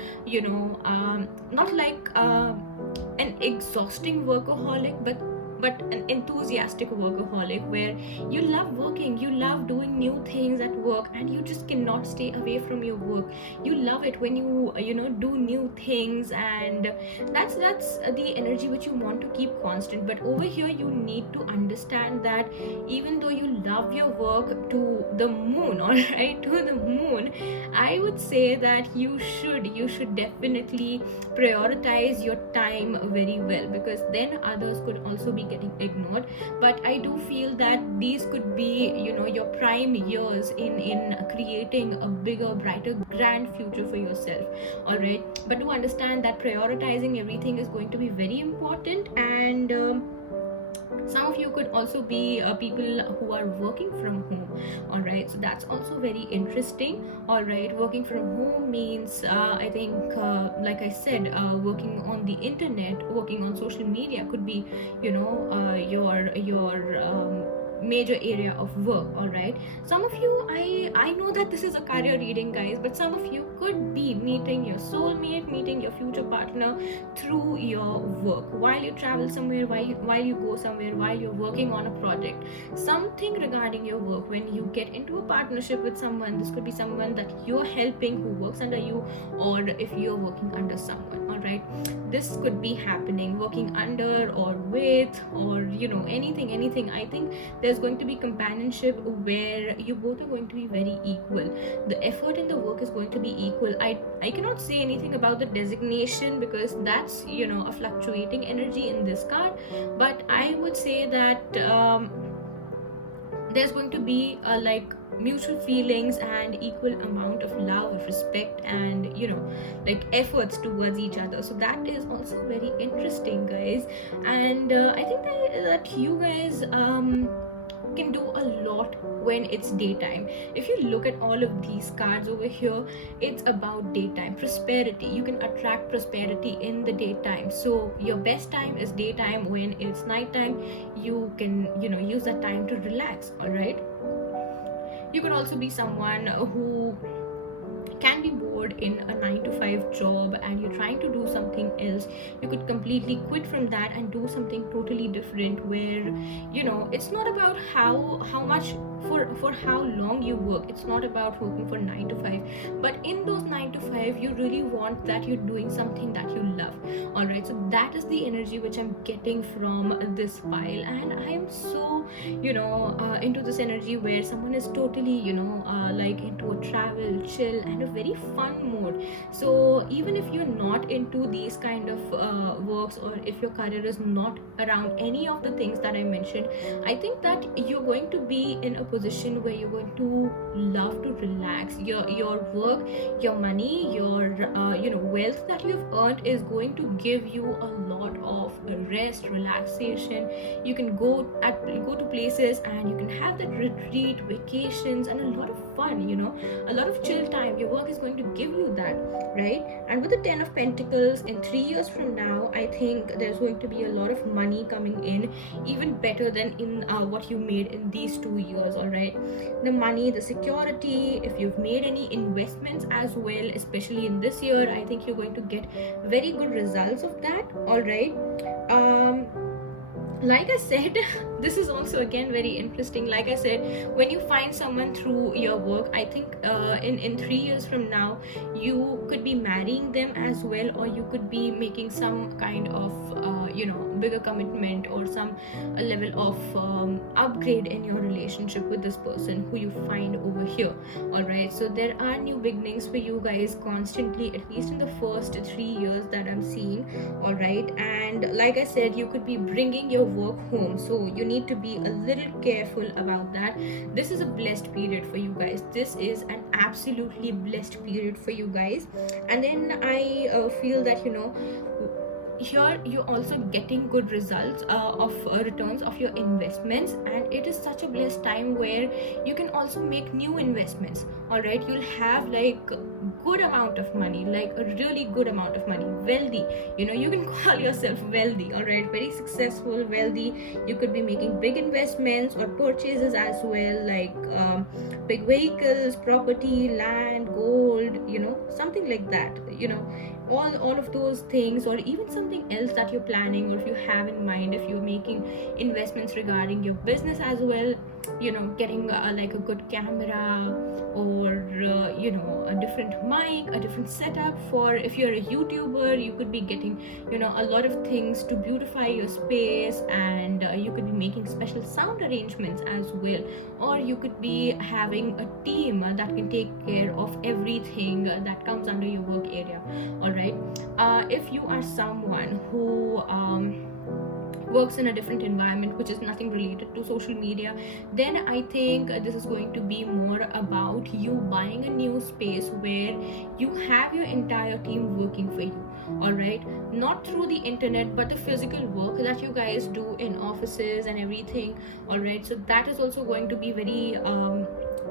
not like an exhausting workaholic, but an enthusiastic workaholic, where you love working, you love doing new things at work, and you just cannot stay away from your work. You love it when you do new things, and that's the energy which you want to keep constant. But over here you need to understand that even though you love your work to the moon, all right, to the moon, I would say that you should definitely prioritize your time very well, because then others could also be getting ignored. But I do feel that these could be, your prime years in creating a bigger, brighter, grand future for yourself. All right. But to understand that prioritizing everything is going to be very important. And some of you could also be people who are working from home. All right, so that's also very interesting. All right, working from home means I think like I said, working on the internet, working on social media could be, your major area of work. All right, some of you, I know that this is a career reading, guys, but some of you could be meeting your soulmate, meeting your future partner through your work, while you travel somewhere, while you go somewhere, while you're working on a project, something regarding your work. When you get into a partnership with someone, this could be someone that you're helping who works under you, or if you're working under someone. All right, this could be happening, working under or with, or anything. I think there's going to be companionship where you both are going to be very equal. The effort in the work is going to be equal. I cannot say anything about the designation, because that's a fluctuating energy in this card, but I would say that there's going to be like mutual feelings and equal amount of love, respect, and like efforts towards each other. So that is also very interesting, guys. And I think that you guys can do a lot when it's daytime. If you look at all of these cards over here, it's about daytime prosperity. You can attract prosperity in the daytime. So your best time is daytime. When it's nighttime, you can use that time to relax. All right, you could also be someone who can be bored in a 9 to 5 job and you're trying to do something else. You could completely quit from that and do something totally different, where it's not about how much, for how long you work. It's not about working for 9 to 5, but in those 9 to 5 you really want that you're doing something that you love. All right, so that is the energy which I'm getting from this pile, and I'm so into this energy where someone is totally like into a travel, chill, and a very fun mode. So even if you're not into these kind of works, or if your career is not around any of the things that I mentioned, I think that you're going to be in a position where you're going to love to relax. Your work, your money, your wealth that you've earned is going to give you a lot of rest, relaxation. You can go to places and you can have that retreat, vacations, and a lot of fun, a lot of chill time. Your work is going to give you that, right? And with the 10 of Pentacles, in 3 years from now, I think there's going to be a lot of money coming in, even better than in what you made in these 2 years. All right, the money, the security, if you've made any investments as well, especially in this year, I think you're going to get very good results of that. All right, like I said, this is also again very interesting. Like I said, when you find someone through your work, I think in 3 years from now, you could be marrying them as well, or you could be making some kind of bigger commitment, or some level of upgrade in your relationship with this person who you find over here. All right, so there are new beginnings for you guys constantly, at least in the first 3 years that I'm seeing. All right, and like I said, you could be bringing your work home, so you need to be a little careful about that. This is a blessed period for you guys. This is an absolutely blessed period for you guys. And then I feel that here you're also getting good results of returns of your investments, and it is such a blessed time where you can also make new investments. All right, you'll have like good amount of money, like a really good amount of money, wealthy. You can call yourself wealthy. All right, very successful, wealthy. You could be making big investments or purchases as well, like big vehicles, property, land, gold, something like that. All of those things, or even something else that you're planning, or if you have in mind, if you're making investments regarding your business as well, getting like a good camera, or a different mic, a different setup. For if you're a YouTuber, you could be getting a lot of things to beautify your space, and you could be making special sound arrangements as well, or you could be having a team that can take care of everything that comes under your work area. All right, if you are someone who works in a different environment which is nothing related to social media, then I think this is going to be more about you buying a new space where you have your entire team working for you. All right, not through the internet, but the physical work that you guys do in offices and everything. All right, so that is also going to be very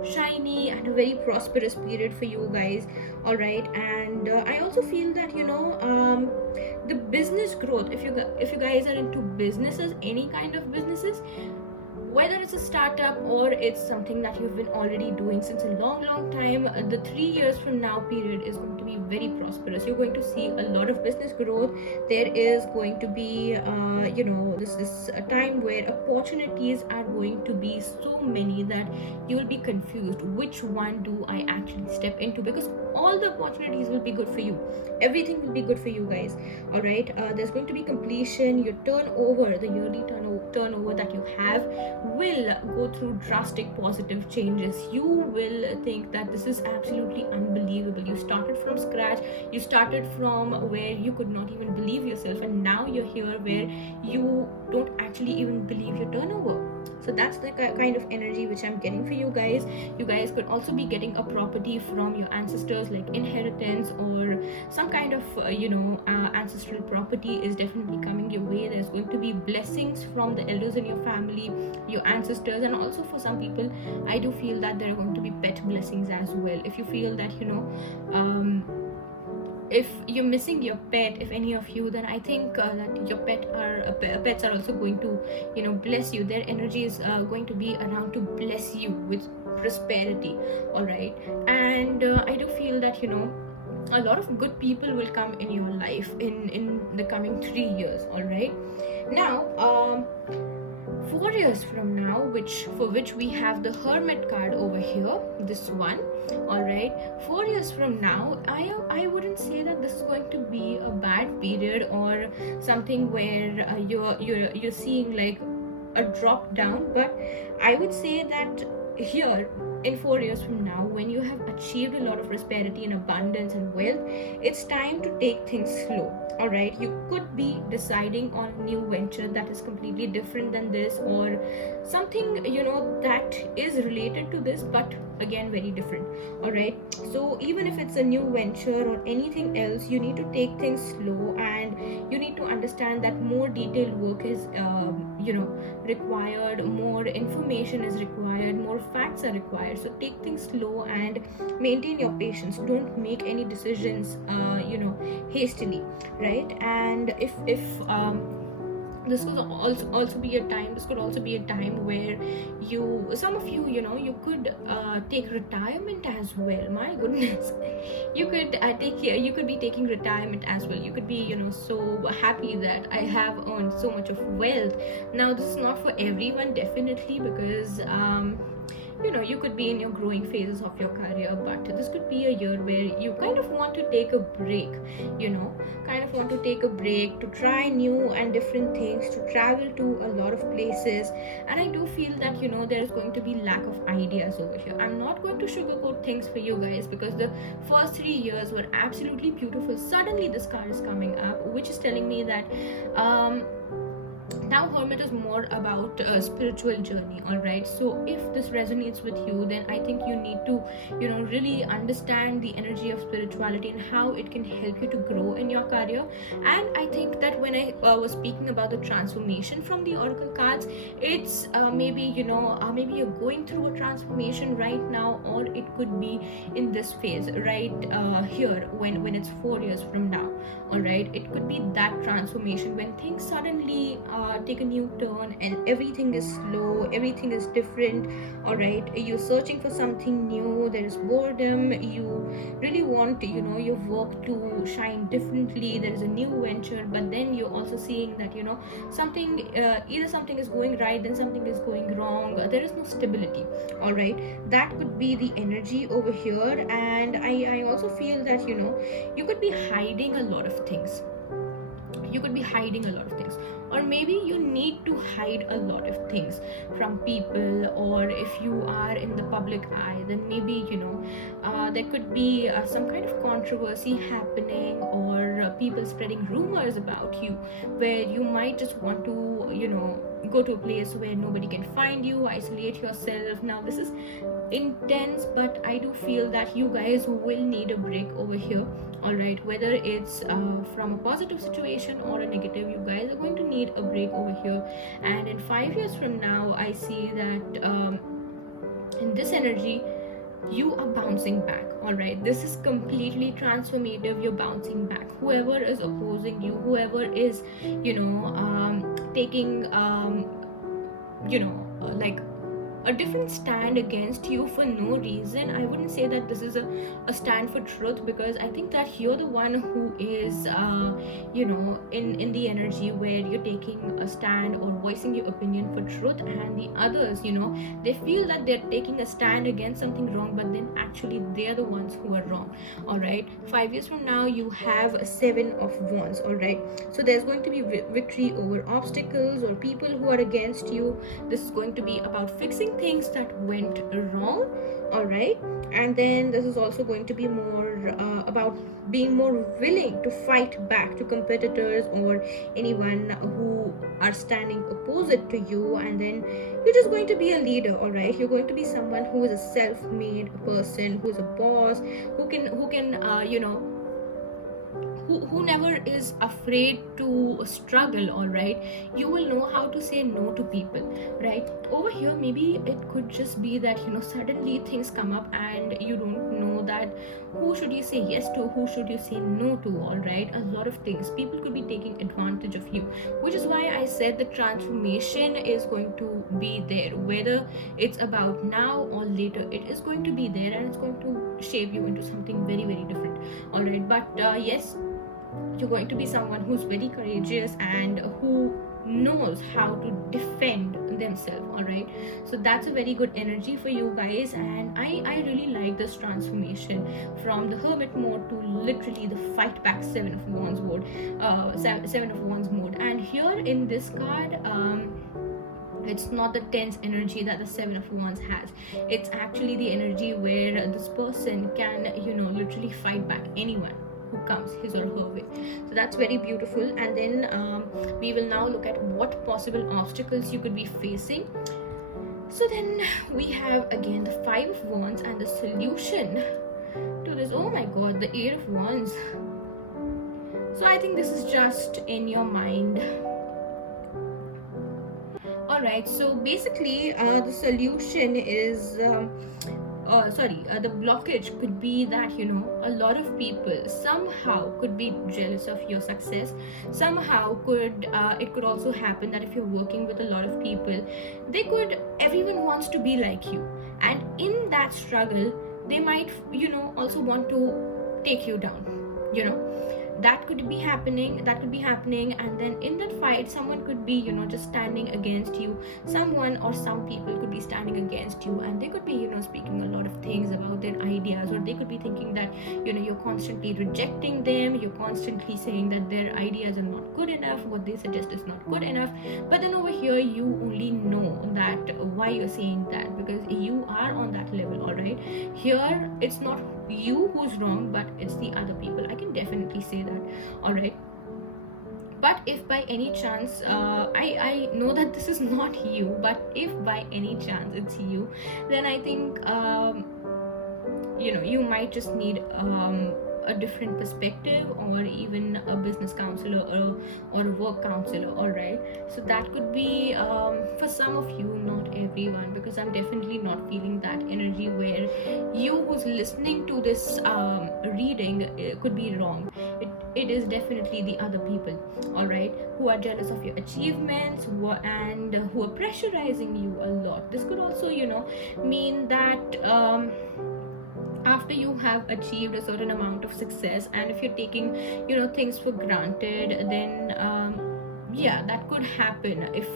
shiny and a very prosperous period for you guys. All right, and I also feel that the business growth, if you guys are into businesses, any kind of businesses, whether it's a startup or it's something that you've been already doing since a long time, the 3 years from now period is going to be very prosperous. You're going to see a lot of business growth. There is going to be this is a time where opportunities are going to be so many that you will be confused, which one do I actually step into, because all the opportunities will be good for you. Everything will be good for you guys. All right, there's going to be completion. Your turnover, the yearly turnover that you have, will go through drastic positive changes. You will think that this is absolutely unbelievable. You started from scratch, you started from where you could not even believe yourself, and now you're here where you don't actually even believe your turnover. So that's the kind of energy which I'm getting for you guys. You guys could also be getting a property from your ancestors, like inheritance, or some kind of ancestral property is definitely coming your way. There's going to be blessings from the elders in your family, your ancestors, and also for some people I do feel that there are going to be pet blessings as well. If you feel that if you're missing your pet, if any of you, then I think that your pets are also going to bless you. Their energy is going to be around to bless you with prosperity. All right, and I do feel that a lot of good people will come in your life in the coming 3 years. All right, now 4 years from now, for which we have the Hermit card over here, this one. All right, 4 years from now, I wouldn't say that this is going to be a bad period, or something where you're seeing like a drop down, but I would say that here in 4 years from now, when you have achieved a lot of prosperity and abundance and wealth, it's time to take things slow. All right, you could be deciding on a new venture that is completely different than this, or something that is related to this, but again very different. All right, so even if it's a new venture or anything else, you need to take things slow, and you need to understand that more detailed work is required, more information is required, more facts are required. So take things slow and maintain your patience. Don't make any decisions hastily, right? And if This could also be a time, this could also be a time where some of you, you could take retirement as well. My goodness. You could take care, you could be taking retirement as well. You could be, so happy that I have earned so much of wealth. Now this is not for everyone, definitely, because you could be in your growing phases of your career, but this could be a year where you kind of want to take a break, you know kind of want to take a break to try new and different things, to travel to a lot of places. And I do feel that there is going to be lack of ideas over here. I'm not going to sugarcoat things for you guys, because the first 3 years were absolutely beautiful. Suddenly this card is coming up, which is telling me that now hermit is more about a spiritual journey. All right, so if this resonates with you, then I think you need to really understand the energy of spirituality and how it can help you to grow in your career. And I think that when I was speaking about the transformation from the oracle cards, it's maybe you're going through a transformation right now, or it could be in this phase right here, when it's 4 years from now. All right, it could be that transformation when things suddenly take a new turn and everything is slow, everything is different. All right, you're searching for something new, there is boredom, you really want your work to shine differently, there is a new venture, but then you're also seeing that something, either something is going right, then something is going wrong, there is no stability. All right, that could be the energy over here. And I also feel that you could be hiding a lot of things. You could be hiding a lot of things, or maybe you need to hide a lot of things from people. Or if you are in the public eye, then maybe there could be some kind of controversy happening, or people spreading rumors about you, where you might just want to go to a place where nobody can find you, isolate yourself. Now this is intense, but I do feel that you guys will need a break over here. All right, whether it's from a positive situation or a negative, you guys are going to need a break over here. And in 5 years from now, I see that in this energy you are bouncing back. All right, this is completely transformative. You're bouncing back. Whoever is opposing you, whoever is taking like a different stand against you for no reason, I wouldn't say that this is a stand for truth, because I think that you're the one who is in the energy where you're taking a stand or voicing your opinion for truth, and the others they feel that they're taking a stand against something wrong, but then actually they're the ones who are wrong. All right, 5 years from now you have a 7 of wands. All right, so there's going to be victory over obstacles or people who are against you. This is going to be about fixing things that went wrong. All right, and then this is also going to be more about being more willing to fight back to competitors or anyone who are standing opposite to you. And then you're just going to be a leader. All right, you're going to be someone who is a self-made person, who's a boss, who can who never is afraid to struggle. All right, you will know how to say no to people. Right over here, maybe it could just be that suddenly things come up and you don't know that who should you say yes to, who should you say no to. All right, a lot of things, people could be taking advantage of you, which is why I said the transformation is going to be there. Whether it's about now or later, it is going to be there, and it's going to shape you into something very, very different. All right, but yes, you're going to be someone who's very courageous and who knows how to defend themselves. All right, so that's a very good energy for you guys, and I really like this transformation from the hermit mode to literally the fight back 7 of wands mode, 7 of wands mode. And here in this card, it's not the tense energy that the 7 of wands has. It's actually the energy where this person can literally fight back anyone who comes his or her way. So that's very beautiful. And then we will now look at what possible obstacles you could be facing. So then we have again the 5 of wands and the solution to this. Oh my god, the 8 of wands. So I think this is just in your mind. All right, so basically the solution is the blockage could be that, a lot of people somehow could be jealous of your success. Somehow it could also happen that if you're working with a lot of people, everyone wants to be like you, and in that struggle they might, also want to take you down. you know that could be happening, and then in that fight someone could be, just standing against you. Someone or some people could be standing against you, and they could be, speaking a lot of things about their ideas, or they could be thinking that, you're constantly rejecting them, you're constantly saying that their ideas are not good enough, what they suggest is not good enough. But then over here you only know that why you're saying that, because you are on that level. All right, here it's not you who's wrong, but it's the other people. I can definitely say that. All right, but if by any chance, I know that this is not you, but if by any chance it's you, then I think, you might just need a different perspective, or even a business counselor, or a work counselor. All right, so that could be, for some of you, not everyone, because I'm definitely not feeling that energy where you who's listening to this reading could be wrong. It is definitely the other people, all right, who are jealous of your achievements, who are pressurizing you a lot. This could also, mean that, after you have achieved a certain amount of success, and if you're taking, things for granted, then, yeah, that could happen. If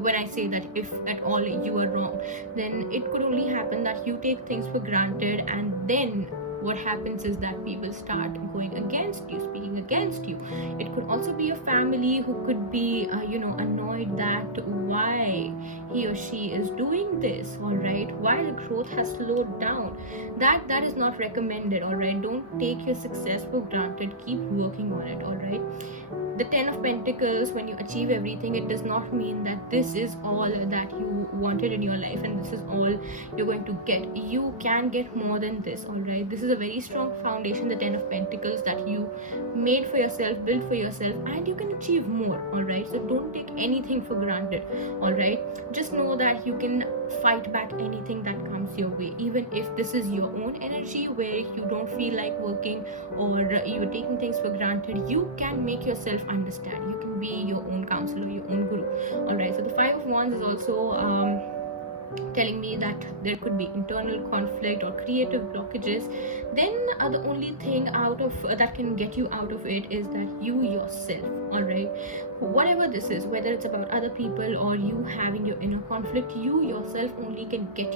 When I say that, if at all you are wrong, then it could only happen that you take things for granted, and then what happens is that people start going against you, speaking against you. It could also be a family who could be, annoyed that why he or she is doing this. All right, why the growth has slowed down. That is not recommended. All right, don't take your success for granted, keep working on it. All right, the 10 of Pentacles, when you achieve everything, it does not mean that this is all that you wanted in your life and this is all you're going to get. You can get more than this. All right, this is a very strong foundation, the 10 of Pentacles, that you made for yourself, built for yourself, and you can achieve more. All right, so don't take anything for granted. All right, just know that you can fight back anything that comes your way, even if this is your own energy where you don't feel like working, or you're taking things for granted. You can make yourself understand. You can be your own counselor, your own guru. All right, so the 5 of Wands is also telling me that there could be internal conflict or creative blockages. Then the only thing out of that can get you out of it is that you yourself, all right, whatever this is, whether it's about other people or you having your inner conflict, you yourself only can get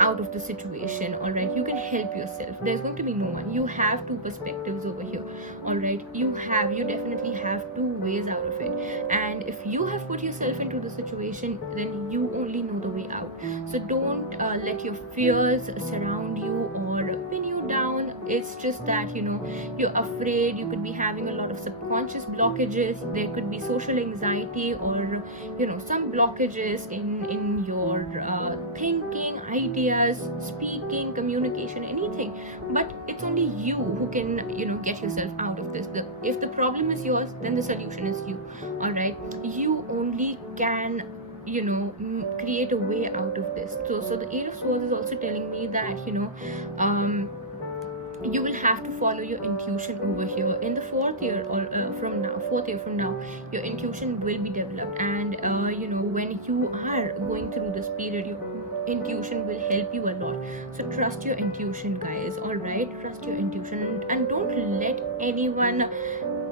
out of the situation. All right, you can help yourself. There's going to be no one. You have two perspectives over here. All right, you definitely have two ways out of it, and if you have put yourself into the situation, then you only know the way out. So don't let your fears surround you or pin you down. It's just that, you're afraid. You could be having a lot of subconscious blockages. There could be social anxiety, or some blockages in your thinking, ideas, speaking, communication, anything. But it's only you who can get yourself out of this. If the problem is yours, then the solution is you. All right, you only can create a way out of this. So the 8 of Swords is also telling me that you will have to follow your intuition over here in the fourth year from now. Your intuition will be developed, and when you are going through this period, your intuition will help you a lot. So trust your intuition, guys. All right, trust your intuition, and don't let anyone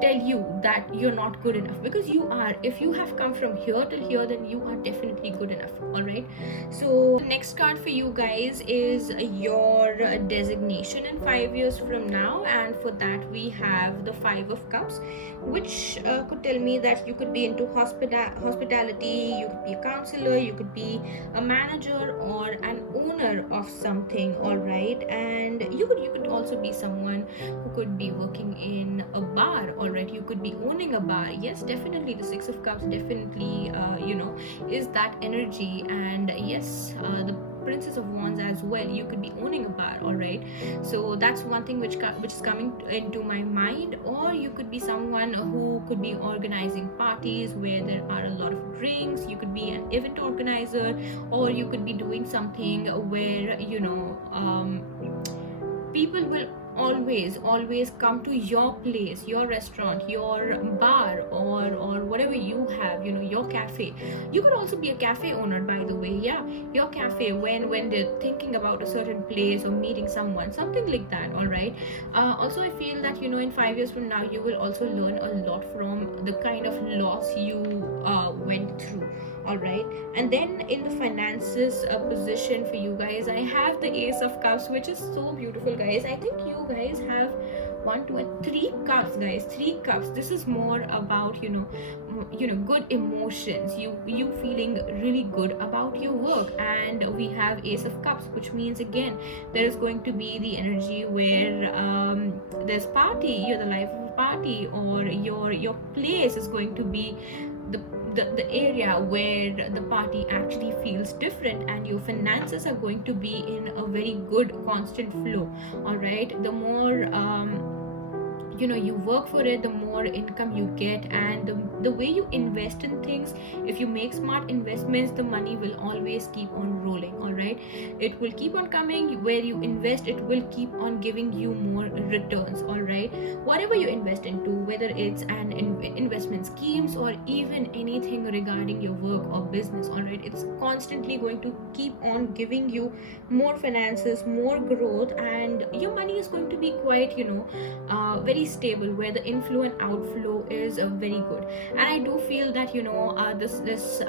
tell you that you're not good enough, because you are. If you have come from here till here, then you are definitely good enough. All right, so the next card for you guys is your designation in 5 years from now, and for that we have the 5 of Cups, which could tell me that you could be into hospitality, you could be a counselor, you could be a manager or an owner of something. All right, and you could also be someone who could be working in a bar. All right, you could be owning a bar. Yes, definitely the 6 of Cups definitely is that energy. And yes, the Princess of Wands as well. You could be owning a bar, all right? So that's one thing which is coming into my mind. Or you could be someone who could be organizing parties where there are a lot of drinks. You could be an event organizer, or you could be doing something where people will always come to your place, your restaurant, your bar, or whatever you have, your cafe. You could also be a cafe owner, by the way. Yeah, your cafe, when they're thinking about a certain place or meeting someone, something like that, all right? Also, I feel that in 5 years from now, you will also learn a lot from the kind of loss you went through, all right? And then in the finances position for you guys, I have the Ace of Cups, which is so beautiful, guys. I think you guys have one, two, and three cups, guys. Three cups. This is more about good emotions. You feeling really good about your work. And we have Ace of Cups, which means again there is going to be the energy where there's party. You're the life of a party, or your place is going to be the area where the party actually feels different, and your finances are going to be in a very good constant flow, all right? The more you work for it, the more income you get. And the way you invest in things, if you make smart investments, the money will always keep on rolling, all right? It will keep on coming. Where you invest, it will keep on giving you more returns, all right? Whatever you invest into, whether it's an investment schemes or even anything regarding your work or business, all right, it's constantly going to keep on giving you more finances, more growth, and your money is going to be quite very stable, where the inflow and outflow is very good. And I do feel that this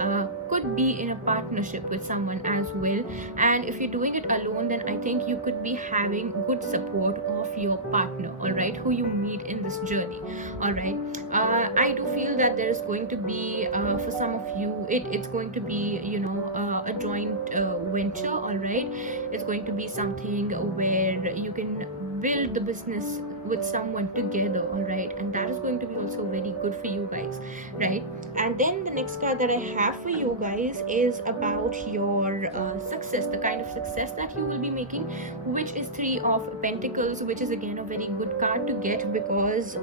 could be in a partnership with someone as well. And if you're doing it alone, then I think you could be having good support of your partner, all right, who you meet in this journey, all right? I do feel that there is going to be for some of you, it's going to be a joint venture, all right? It's going to be something where you can build the business with someone together, all right? And that is going to be also very good for you guys, right? And then the next card that I have for you guys is about your success, the kind of success that you will be making, which is Three of Pentacles, which is again a very good card to get, because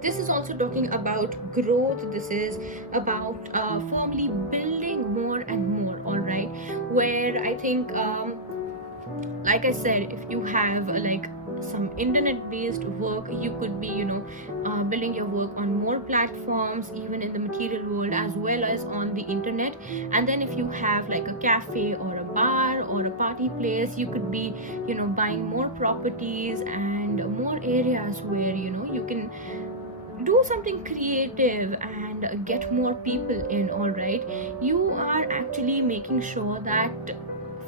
this is also talking about growth. This is about firmly building more and more, all right? Where I think like I said, if you have like some internet based work, you could be building your work on more platforms, even in the material world as well as on the internet. And then if you have like a cafe or a bar or a party place, you could be buying more properties and more areas where you can do something creative and get more people in, all right? You are actually making sure that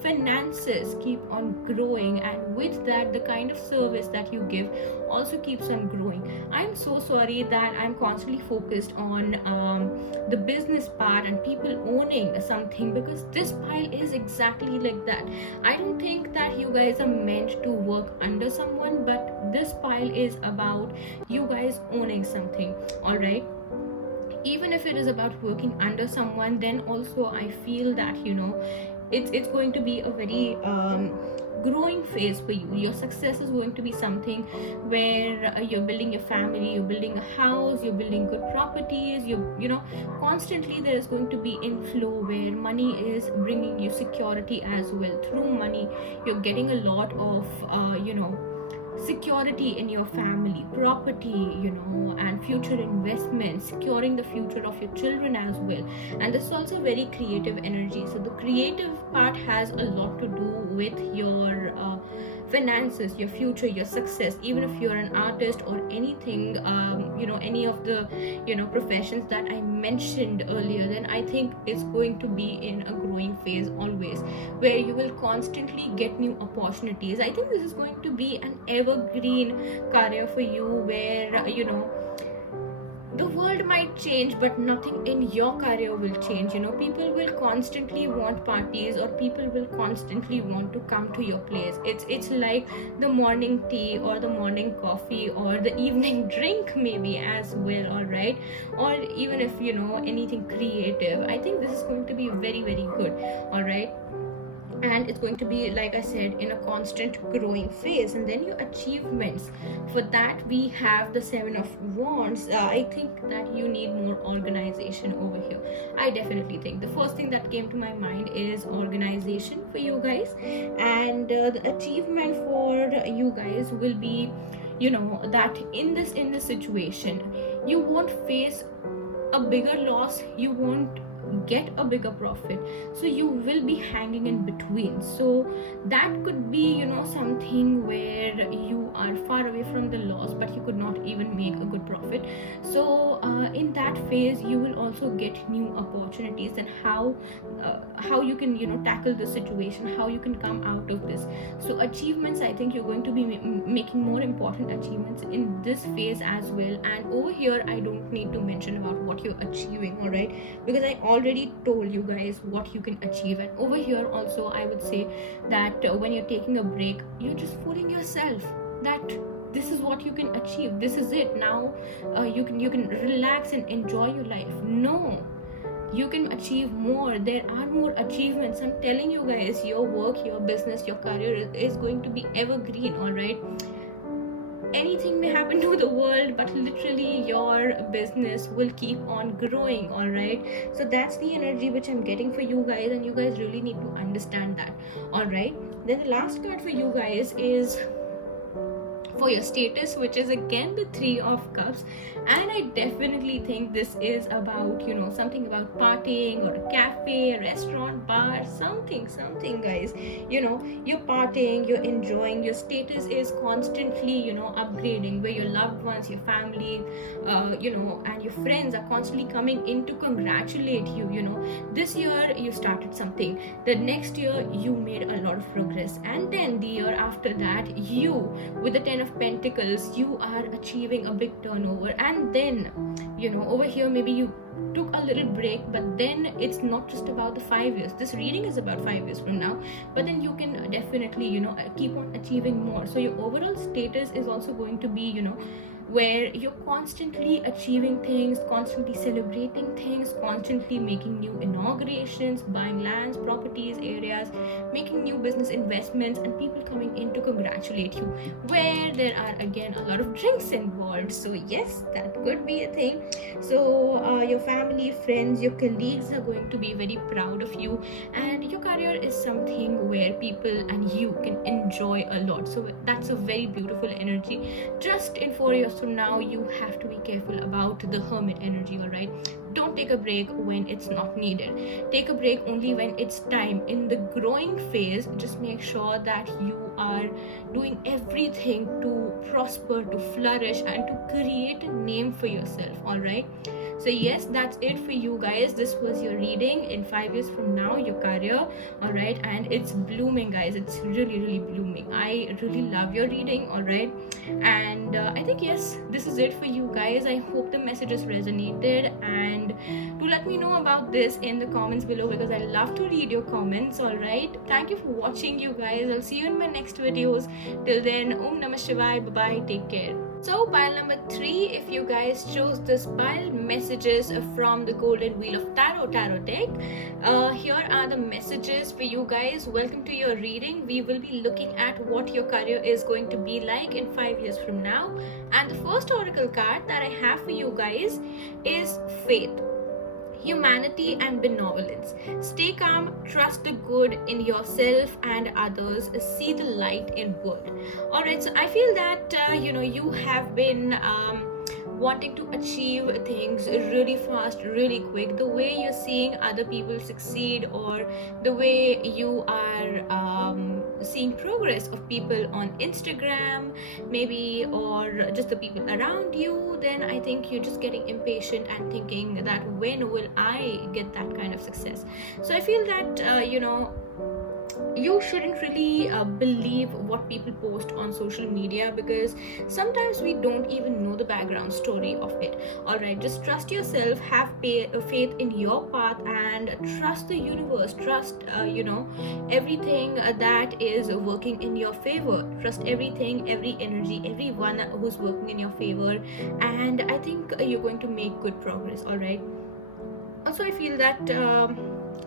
finances keep on growing, and with that, the kind of service that you give also keeps on growing. I'm so sorry that I'm constantly focused on the business part and people owning something, because this pile is exactly like that. I don't think that you guys are meant to work under someone, but this pile is about you guys owning something, all right? Even if it is about working under someone, then also I feel that it's going to be a very growing phase for you. Your success is going to be something where you're building your family, you're building a house, you're building good properties, constantly there is going to be inflow where money is bringing you security as well. Through money, you're getting a lot of security in your family, property, and future investments, securing the future of your children as well. And this is also very creative energy. So the creative part has a lot to do with your finances, your future, your success. Even if you're an artist or anything, any of the professions that I mentioned earlier, then I think it's going to be in a growing phase always, where you will constantly get new opportunities. I think this is going to be an evergreen career for you, where the world might change, but nothing in your career will change. People will constantly want parties, or people will constantly want to come to your place. It's like the morning tea or the morning coffee or the evening drink maybe as well, all right? Or even if anything creative, I think this is going to be very, very good, all right? and it's going to be, like I said, in a constant growing phase. And then your achievements, for that we have the Seven of Wands. I think that you need more organization over here. I definitely think the first thing that came to my mind is organization for you guys. And the achievement for you guys will be, that in this situation you won't face a bigger loss, you won't get a bigger profit, so you will be hanging in between. So that could be, something where you are far away from the loss, but you could not even make a good profit. So in that phase you will also get new opportunities, and how you can, tackle the situation, how you can come out of this. So achievements, I think you're going to be making more important achievements in this phase as well. And over here I don't need to mention about what you're achieving, all right, because I already told you guys what you can achieve. And over here also I would say that when you're taking a break, you're just fooling yourself that this is what you can achieve, this is it now. You can relax and enjoy your life. No, you can achieve more. There are more achievements. I'm telling you guys, your work, your business, your career is going to be evergreen, all right. Anything may happen to the world, but literally your business will keep on growing, all right. So that's the energy which I'm getting for you guys, and you guys really need to understand that, all right. Then the last card for you guys is for your status, which is again the Three of Cups. And I definitely think this is about, something about partying, or a cafe, a restaurant, bar, something guys. You're partying, you're enjoying, your status is constantly, upgrading, where your loved ones, your family, and your friends are constantly coming in to congratulate you. This year you started something, the next year you made a lot of progress, and then the year after that, you, with the Ten of Pentacles, you are achieving a big turnover. And then, over here maybe you took a little break, but then it's not just about the 5 years. This reading is about 5 years from now, but then you can definitely, keep on achieving more. So your overall status is also going to be, where you're constantly achieving things, constantly celebrating things, constantly making new inaugurations, buying lands, properties, areas, making new business investments, and people coming in to congratulate you, where there are again a lot of drinks involved. So yes, that could be a thing. So your family, friends, your colleagues are going to be very proud of you, and your career is something where people and you can enjoy a lot. So that's a very beautiful energy. Just in 4 years from now, you have to be careful about the Hermit energy, all right. Don't take a break when it's not needed. Take a break only when it's time. In the growing phase, just make sure that you are doing everything to prosper, to flourish, and to create a name for yourself, all right. So yes, that's it for you guys. This was your reading in 5 years from now, your career, all right. And it's blooming, guys. It's really blooming. I really love your reading, all right. And I think yes, this is it for you guys. I hope the messages resonated, and do let me know about this in the comments below, because I love to read your comments, all right. Thank you for watching, you guys. I'll see you in my next videos. Till then, Om Namah Shivaya. Bye bye, take care. So pile number 3, if you guys chose this pile, messages from the Golden Wheel of Tarot deck. Here are the messages for you guys. Welcome to your reading. We will be looking at what your career is going to be like in 5 years from now. And the first oracle card that I have for you guys is Faith, Humanity, and Benevolence. Stay calm, trust the good in yourself and others, see the light in world. Alright, so I feel that you have been wanting to achieve things really fast, really quick. The way you're seeing other people succeed, or the way you are seeing progress of people on Instagram maybe, or just the people around you, then I think you're just getting impatient and thinking that when will I get that kind of success. So I feel that you shouldn't really believe what people post on social media, because sometimes we don't even know the background story of it. All right, just trust yourself, have faith in your path, and trust the universe, trust everything that is working in your favor. Trust everything, every energy, everyone who's working in your favor, and I think you're going to make good progress. All right. Also, I feel that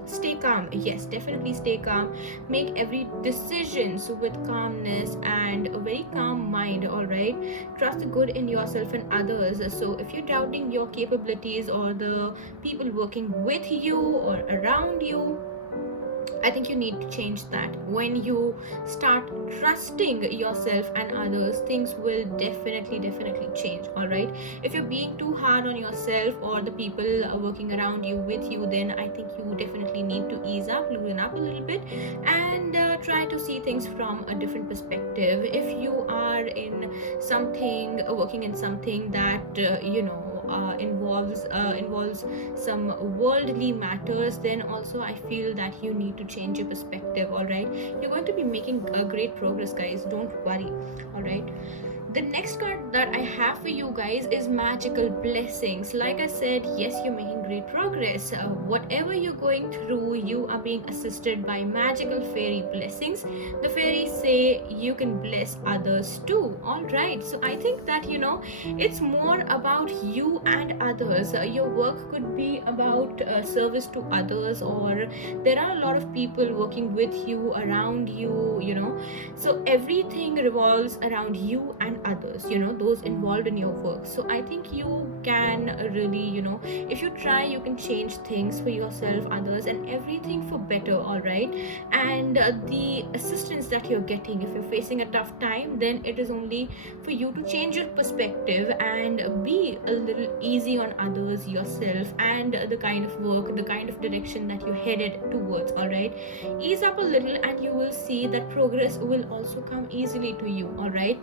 Stay calm. Yes, definitely stay calm. Make every decisions with calmness and a very calm mind. All right, trust the good in yourself and others. So if you're doubting your capabilities or the people working with you or around you, I think you need to change that. When you start trusting yourself and others, things will definitely change. All right. If you're being too hard on yourself or the people are working around you with you, then I think you definitely need to ease up, loosen up a little bit, and try to see things from a different perspective. If you are in something, working in something that involves some worldly matters, then also I feel that you need to change your perspective. All right, you're going to be making great progress, guys, don't worry. All right, the next card that I have for you guys is magical blessings. Like I said, yes, you're making great progress. Whatever you're going through, you are being assisted by magical fairy blessings. The fairies say you can bless others too. All right, so I think that it's more about you and others. Your work could be about service to others, or there are a lot of people working with you, around you, so everything revolves around you and others, those involved in your work. So I think you can really, if you try, you can change things for yourself, others, and everything for better. All right, and the assistance that you're getting, if you're facing a tough time, then it is only for you to change your perspective and be a little easy on others, yourself, and the kind of work, the kind of direction that you're headed towards. All right, ease up a little and you will see that progress will also come easily to you. All right,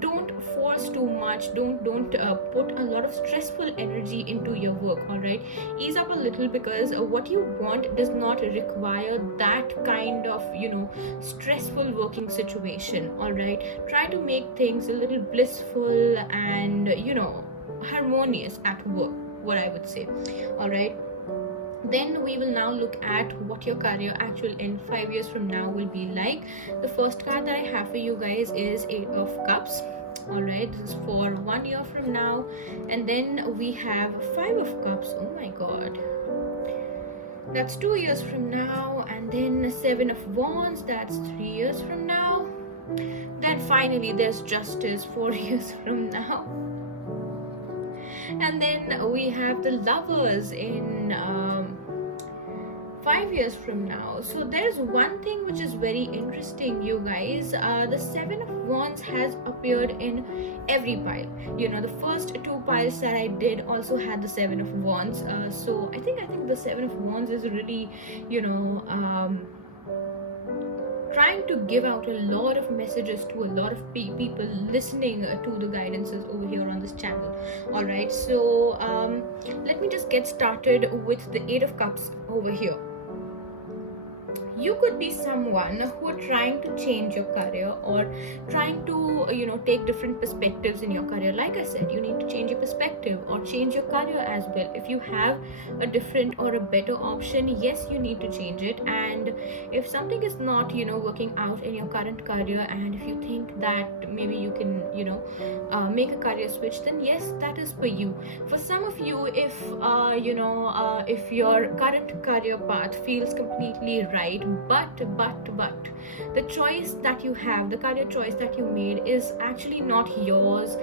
don't force too much, don't put a lot of stressful energy into your work. All right, ease up a little, because what you want does not require that kind of stressful working situation. All right, try to make things a little blissful and harmonious at work, what I would say. All right, then we will now look at what your career actual in 5 years from now will be like. The first card that I have for you guys is 8 of Cups. All right, this is for 1 year from now. And then we have 5 of Cups. Oh my god, that's 2 years from now. And then 7 of Wands, that's 3 years from now. Then finally there's Justice, 4 years from now. And then we have the Lovers in 5 years from now. So there's one thing which is very interesting, you guys. The 7 of Wands has appeared in every pile. The first 2 piles that I did also had the 7 of Wands. So I think the 7 of Wands is really trying to give out a lot of messages to a lot of people listening to the guidances over here on this channel. All right, so let me just get started with the 8 of Cups over here. You could be someone who are trying to change your career, or trying to take different perspectives in your career. Like I said, you need to change your perspective or change your career as well. If you have a different or a better option, yes, you need to change it. And if something is not working out in your current career, and if you think that maybe you can make a career switch, then yes, that is for you. For some of you, if your current career path feels completely right, but the choice that you have, the career choice that you made, is actually not yours,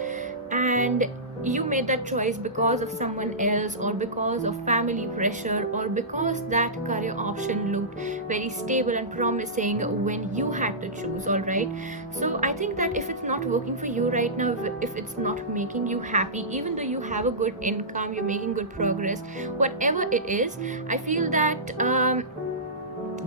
and you made that choice because of someone else, or because of family pressure, or because that career option looked very stable and promising when you had to choose. All right, so I think that if it's not working for you right now, if it's not making you happy, even though you have a good income, you're making good progress, whatever it is, I feel that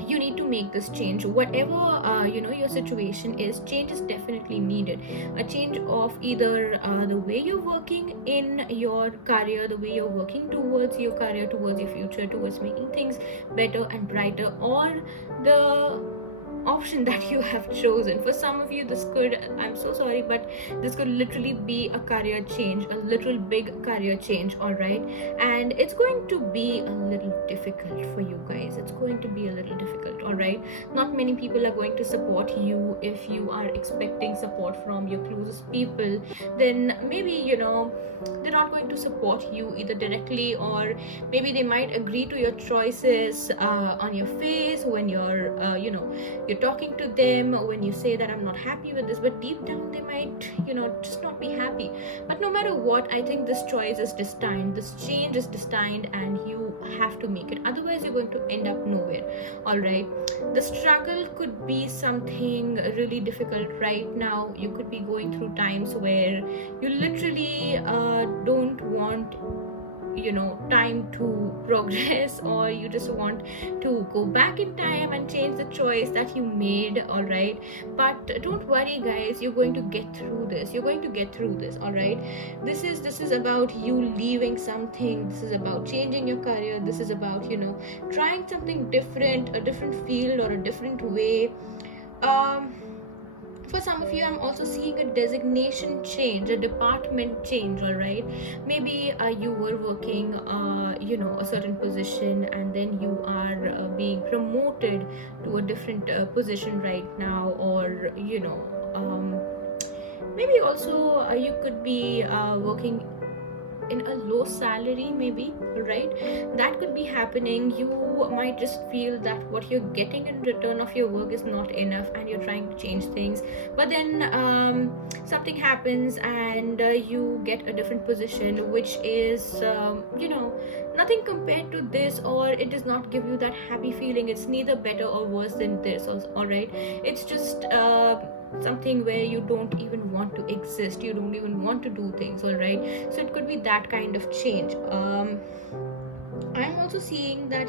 you need to make this change. Whatever your situation is, change is definitely needed. A change of either the way you're working in your career, the way you're working towards your career, towards your future, towards making things better and brighter, or the option that you have chosen. For some of you, this could, I'm so sorry, but this could literally be a career change, a little big career change, all right? And it's going to be a little difficult for you guys. It's going to be a little difficult, all right? Not many people are going to support you. If you are expecting support from your closest people, then maybe, they're not going to support you either directly, or maybe they might agree to your choices on your face when you're talking to them, when you say that I'm not happy with this, but deep down they might just not be happy. But no matter what, I think this choice is destined, this change is destined, and you have to make it, otherwise you're going to end up nowhere, all right? The struggle could be something really difficult right now. You could be going through times where you literally don't want time to progress, or you just want to go back in time and change the choice that you made, all right? But don't worry guys, you're going to get through this, you're going to get through this, all right? This is about you leaving something, this is about changing your career, this is about trying something different, a different field or a different way. For some of you, I'm also seeing a designation change, a department change, all right? Maybe you were working a certain position, and then you are being promoted to a different position right now, or maybe also you could be working in a low salary, maybe, right? That could be happening. You might just feel that what you're getting in return of your work is not enough, and you're trying to change things, but then something happens, and you get a different position, which is nothing compared to this, or it does not give you that happy feeling. It's neither better or worse than this, all right? It's just something where you don't even want to exist, you don't even want to do things, all right? So it could be that kind of change. I'm also seeing that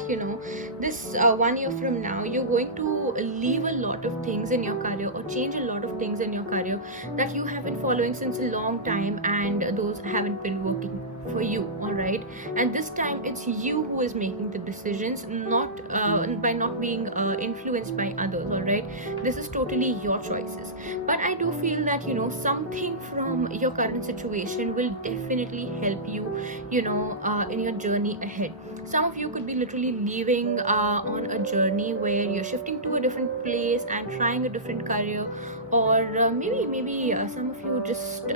this 1 year from now, you're going to leave a lot of things in your career, or change a lot of things in your career that you have been following since a long time, and those haven't been working for you, all right? And this time it's you who is making the decisions, not by not being influenced by others, all right? This is totally your choices. But I do feel that something from your current situation will definitely help you in your journey ahead. Some of you could be literally leaving on a journey where you're shifting to a different place and trying a different career, or maybe some of you just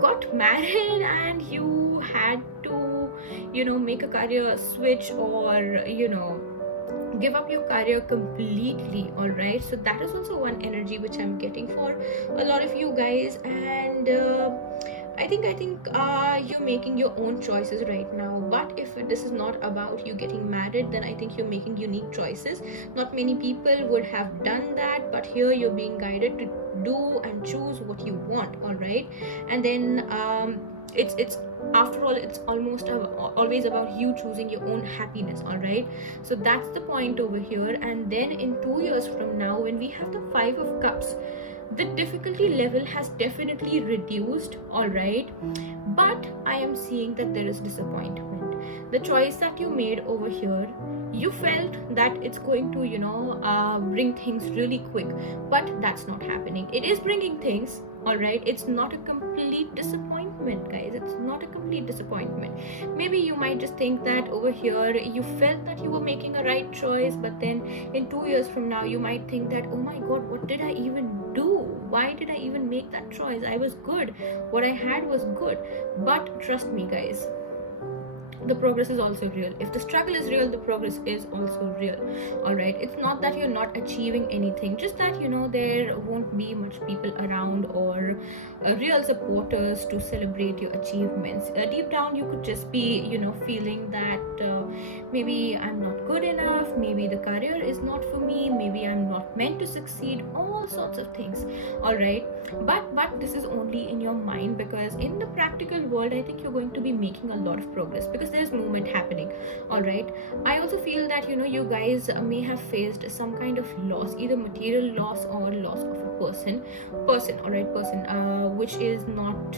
got married and you had to make a career switch, or give up your career completely, all right? So that is also one energy which I'm getting for a lot of you guys. And I think you're making your own choices right now. But if this is not about you getting married, then I think you're making unique choices. Not many people would have done that, but here you're being guided to do and choose what you want, all right? And then it's after all, it's almost always about you choosing your own happiness, all right? So that's the point over here. And then in 2 years from now, when we have the 5 of Cups, the difficulty level has definitely reduced, all right? But I am seeing that there is disappointment. The choice that you made over here, you felt that it's going to bring things really quick, but that's not happening. It is bringing things, all right? It's not a complete disappointment, guys. It's not a complete disappointment. Maybe you might just think that over here you felt that you were making a right choice, but then in 2 years from now you might think that, oh my god, what did I even do? Why did I even make that choice? I was good, what I had was good. But trust me guys, the progress is also real. If the struggle is real, the progress is also real, all right? It's not that you're not achieving anything, just that there won't be much people around, or real supporters to celebrate your achievements. Deep down you could just be feeling that maybe I'm not good enough, maybe the career is not for me, maybe I'm not meant to succeed, all sorts of things, all right? But this is only in your mind, because in the practical world I think you're going to be making a lot of progress, because there's movement happening. All right, I also feel that you guys may have faced some kind of loss, either material loss or loss of a person, all right, person, which is not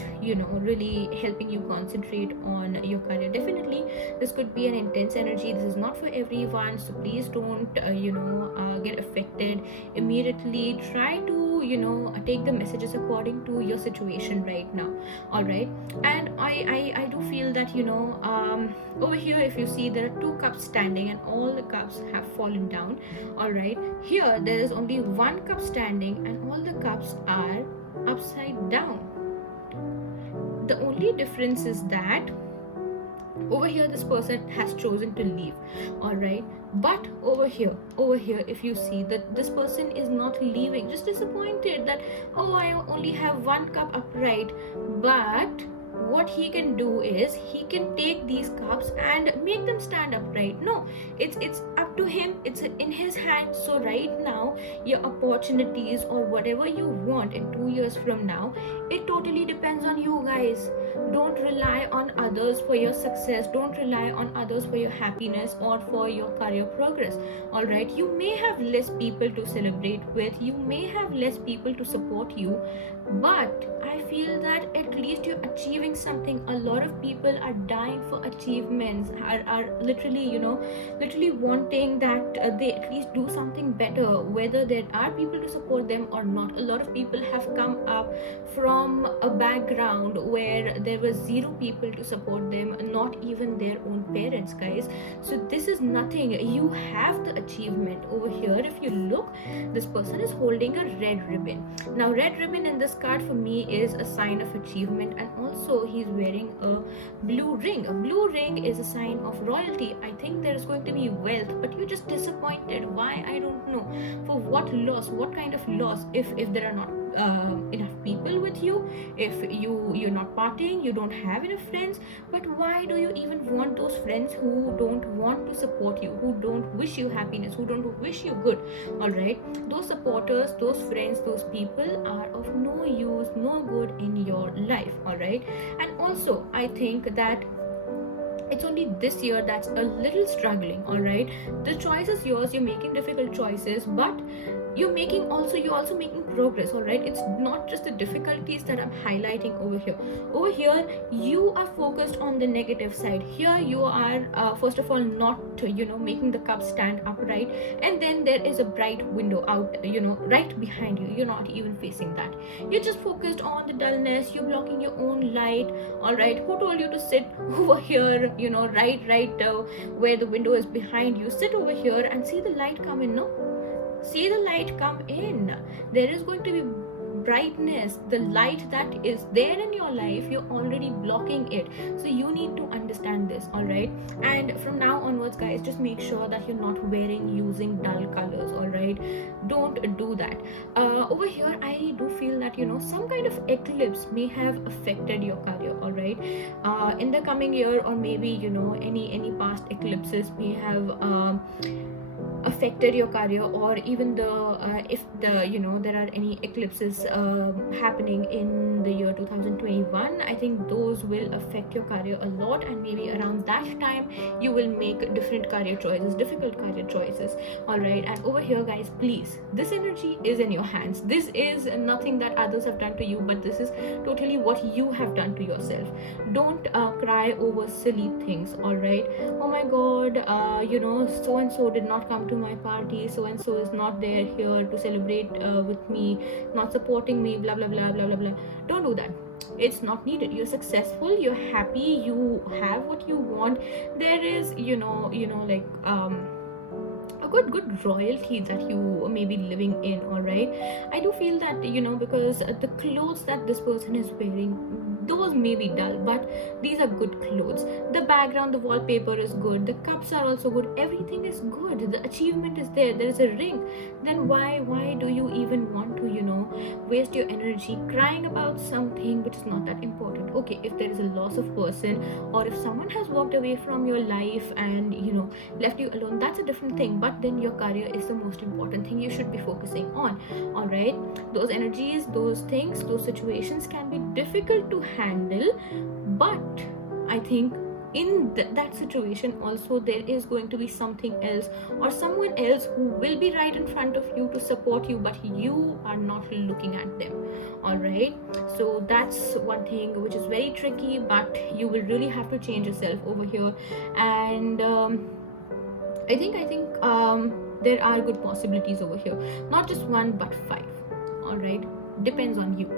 really helping you concentrate on your career. Definitely this could be an intense energy. This is not for everyone, so please don't get affected immediately. Try to take the messages according to your situation right now. All right, and I do feel that over here, if you see, there are two cups standing and all the cups have fallen down. All right, here there is only one cup standing and all the cups are upside down. The only difference is that over here this person has chosen to leave. All right, but over here if you see that this person is not leaving, just disappointed that, oh, I only have one cup upright. But what he can do is he can take these cups and make them stand upright. No, it's up to him, it's in his hands. So right now, your opportunities or whatever you want in 2 years from now, it totally depends on you guys. Don't rely on others for your success, don't rely on others for your happiness or for your career progress. All right, you may have less people to celebrate with, you may have less people to support you, but I feel that at least you're achieving something. A lot of people are dying for achievements, are literally wanting that they at least do something better, whether there are people to support them or not. A lot of people have come up from a background where there was zero people to support them, not even their own parents, guys. So this is nothing. You have the achievement. Over here, if you look, this person is holding a red ribbon. Now, red ribbon in this card for me is a sign of achievement, and also he's wearing a blue ring. A blue ring is a sign of royalty. I think there is going to be wealth, but you're just disappointed. Why? I don't know. For what loss? What kind of loss? If there are not enough people with you, if you're not partying, you don't have enough friends. But why do you even want those friends who don't want to support you, who don't wish you happiness, who don't wish you good? All right, those supporters, those friends, those people are of no use, no good in your life. All right, and also I think that it's only this year that's a little struggling. All right, the choice is yours, you're making difficult choices, but you're also making progress. All right, it's not just the difficulties that I'm highlighting over here. Over here you are focused on the negative side. Here you are first of all not making the cup stand upright, and then there is a bright window out right behind you. You're not even facing that. You're just focused on the dullness, you're blocking your own light. All right, who told you to sit over here, right where the window is behind you? Sit over here and see the light come in. No, see the light come in. There is going to be brightness. The light that is there in your life, you're already blocking it. So you need to understand this. All right, and from now onwards, guys, just make sure that you're not using dull colors. All right, don't do that. Over here I do feel that some kind of eclipse may have affected your career. All right, in the coming year, or maybe any past eclipses may have affected your career, or even if there are any eclipses happening in the year 2021, I think those will affect your career a lot, and maybe around that time you will make different career choices, difficult career choices. All right, and over here, guys, please, this energy is in your hands. This is nothing that others have done to you, but this is totally what you have done to yourself. Don't cry over silly things. All right, oh my god, so and so did not come to my party, so and so is not there here to celebrate with me, not supporting me, blah blah blah blah blah blah. Don't do that. It's not needed. You're successful, you're happy, you have what you want. There is like a good royalty that you may be living in. All right, I do feel that because the clothes that this person is wearing, those may be dull, but these are good clothes. The background, the wallpaper is good, the cups are also good, everything is good, the achievement is there, there is a ring. Then why do you even want to waste your energy crying about something which is not that important? Okay, if there is a loss of person, or if someone has walked away from your life and left you alone, that's a different thing. But then your career is the most important thing you should be focusing on. All right, those energies, those things, those situations can be difficult to handle, but I think that situation also, there is going to be something else or someone else who will be right in front of you to support you, but you are not looking at them. All right, so that's one thing which is very tricky, but you will really have to change yourself over here. And I think there are good possibilities over here, not just one but five. All right, depends on you.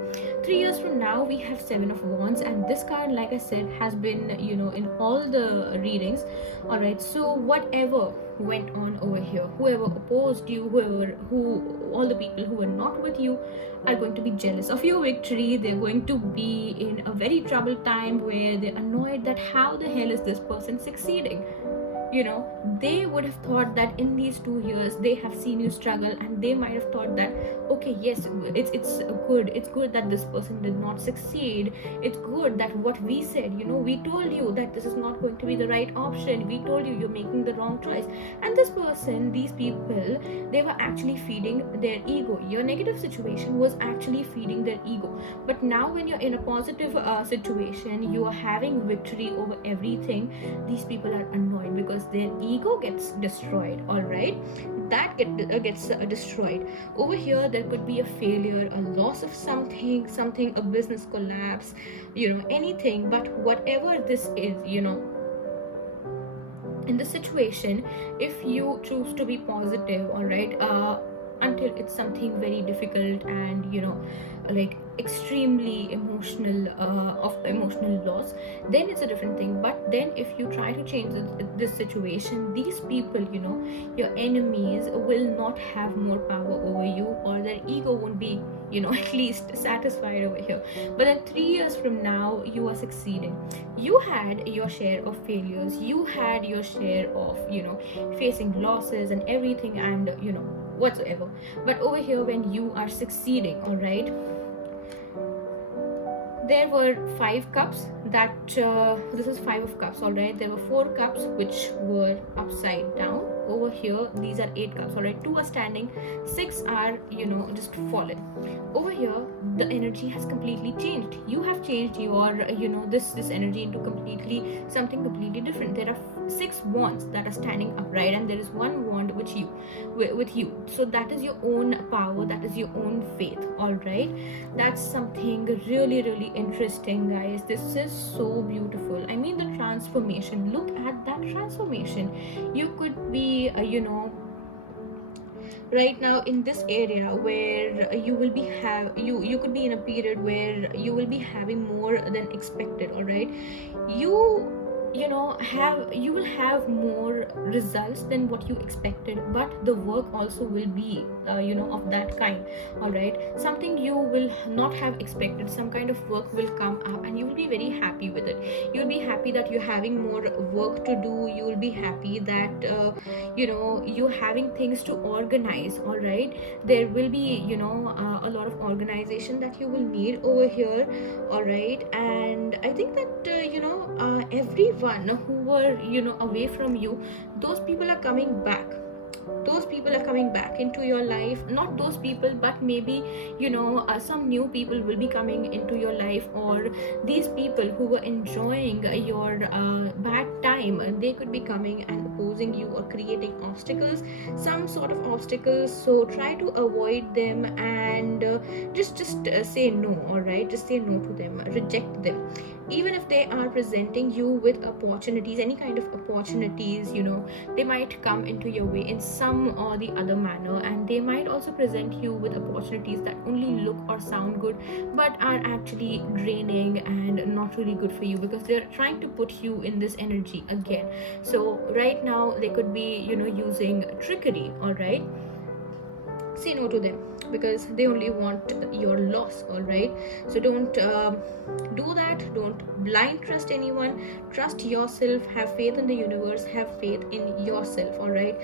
3 years from now, we have Seven of Wands, and this card, like I said, has been, in all the readings. All right, so whatever went on over here, whoever opposed you, all the people who were not with you are going to be jealous of your victory. They're going to be in a very troubled time where they're annoyed that how the hell is this person succeeding. They would have thought that in these 2 years they have seen you struggle, and they might have thought that, okay, yes, it's good that this person did not succeed. It's good that what we said, we told you that this is not going to be the right option. We told you you're making the wrong choice. And these people, they were actually feeding their ego. Your negative situation was actually feeding their ego. But now when you're in a positive situation, you are having victory over everything, these people are annoyed because their ego gets destroyed. All right, that gets destroyed. Over here, there could be a failure, a loss of something, a business collapse, anything. But whatever this is, in this situation, if you choose to be positive, all right, until it's something very difficult and like extremely emotional loss, then it's a different thing. But then if you try to change this situation, these people, your enemies, will not have more power over you, or their ego won't be at least satisfied over here. But then 3 years from now, you are succeeding. You had your share of failures, you had your share of facing losses and everything, and whatsoever. But over here, when you are succeeding, all right, there were 5 cups that this is 5 of cups. All right, there were 4 cups which were upside down. Over here, these are 8 cups. All right, 2 are standing, 6 are just fallen. Over here, the energy has completely changed. You have changed your this energy into something completely different. There are 6 wands that are standing upright, and there is 1 wand with you. So that is your own power, that is your own faith. All right, that's something really, really interesting, guys. This is so beautiful. I mean, the transformation, look at that transformation. You could be right now in this area where you will be you could be in a period where you will be having more than expected. All right, you will have more results than what you expected, but the work also will be of that kind. All right, something you will not have expected, some kind of work will come up, and you will be very happy with it. You'll be happy that you're having more work to do. You will be happy that you're having things to organize. All right, there will be a lot of organization that you will need over here. All right, and I think that everyone who were away from you, those people are coming back. Those people are coming back into your life. Not those people, but maybe some new people will be coming into your life, or these people who were enjoying your bad time, they could be coming and opposing you or creating obstacles, some sort of obstacles. So try to avoid them, and just say no. All right, just say no to them, reject them. Even if they are presenting you with opportunities, any kind of opportunities, they might come into your way in some or the other manner, and they might also present you with opportunities that only look or sound good, but are actually draining and not really good for you, because they're trying to put you in this energy again. So right now, they could be using trickery. All right, say no to them, because they only want your loss. All right, so don't do that. Don't blind trust anyone. Trust yourself, have faith in the universe, have faith in yourself. All right,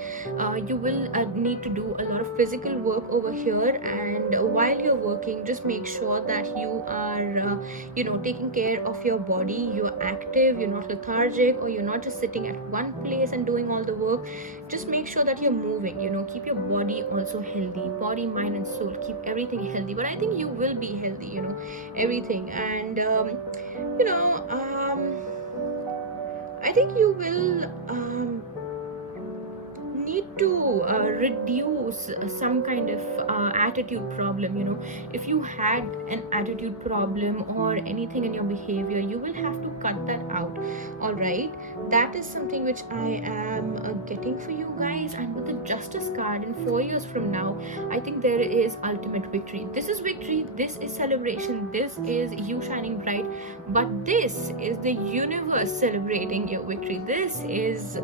you will need to do a lot of physical work over here, and while you're working, just make sure that you are taking care of your body. You're active, you're not lethargic, or you're not just sitting at one place and doing all the work. Just make sure that you're moving. Keep your body also healthy, body, mind, and soul. Keep everything healthy. But I think you will be healthy, everything. And I think you will need to reduce some kind of attitude problem. If you had an attitude problem or anything in your behavior, you will have to cut that out. All right, that is something which I am getting for you guys. And with the justice card, in 4 years from now, I think there is ultimate victory. This is victory, this is celebration, this is you shining bright, but this is the universe celebrating your victory. This is,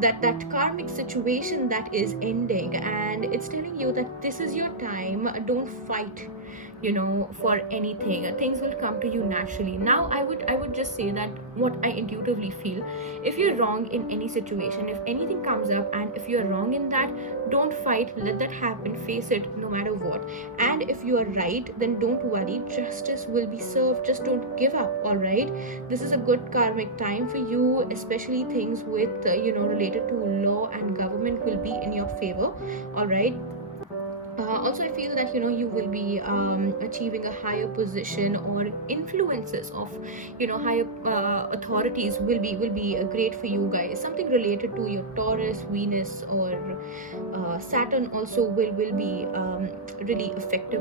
that karmic situation that is ending, and it's telling you that this is your time. Don't fight, for anything. Things will come to you naturally. Now I would just say that what I intuitively feel: if you're wrong in any situation, if anything comes up, and if you're wrong in that, don't fight, let that happen, face it no matter what. And if you are right, then don't worry, justice will be served. Just don't give up. All right, this is a good karmic time for you, especially things with related to law and government will be in your favor. All right. Also, I feel that you will be achieving a higher position, or influences of higher authorities will be great for you guys. Something related to your Taurus, Venus, or Saturn also will be really effective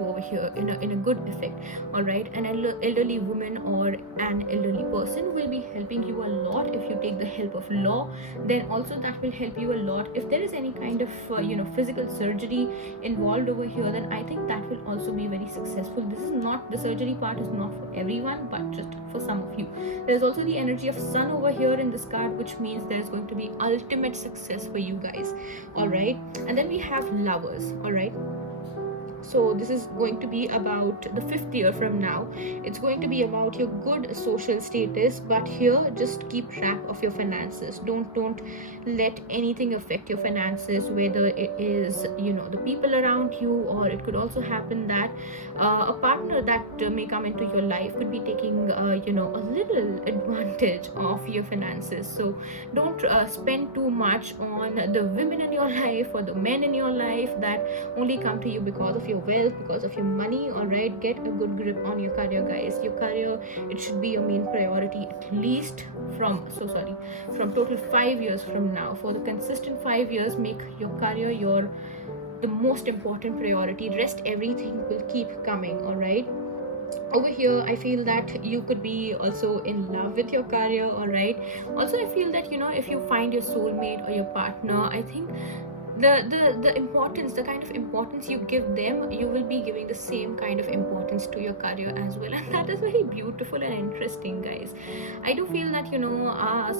over here, in a good effect. All right, an elderly woman or an elderly person will be helping you a lot. If you take the help of law, then also that will help you a lot. If there is any kind of physical surgery involved over here, then I think that will also be very successful. The surgery part is not for everyone, but just for some of you. There's also the energy of sun over here in this card, which means there's going to be ultimate success for you guys. All right, and then we have lovers. All right, so this is going to be about the 5th year from now. It's going to be about your good social status, but here just keep track of your finances. Don't let anything affect your finances, whether it is the people around you, or it could also happen that a partner that may come into your life could be taking a little advantage of your finances. So don't spend too much on the women in your life or the men in your life that only come to you because of your wealth, because of your money. All right, get a good grip on your career, guys. Your career, it should be your main priority, at least from total 5 years from now. For the consistent 5 years, make your career the most important priority. Rest, everything will keep coming. All right, over here I feel that you could be also in love with your career. All right, also I feel that if you find your soulmate or your partner, I think the importance, the kind of importance you give them, you will be giving the same kind of importance to your career as well. And that is very beautiful and interesting, guys. I do feel that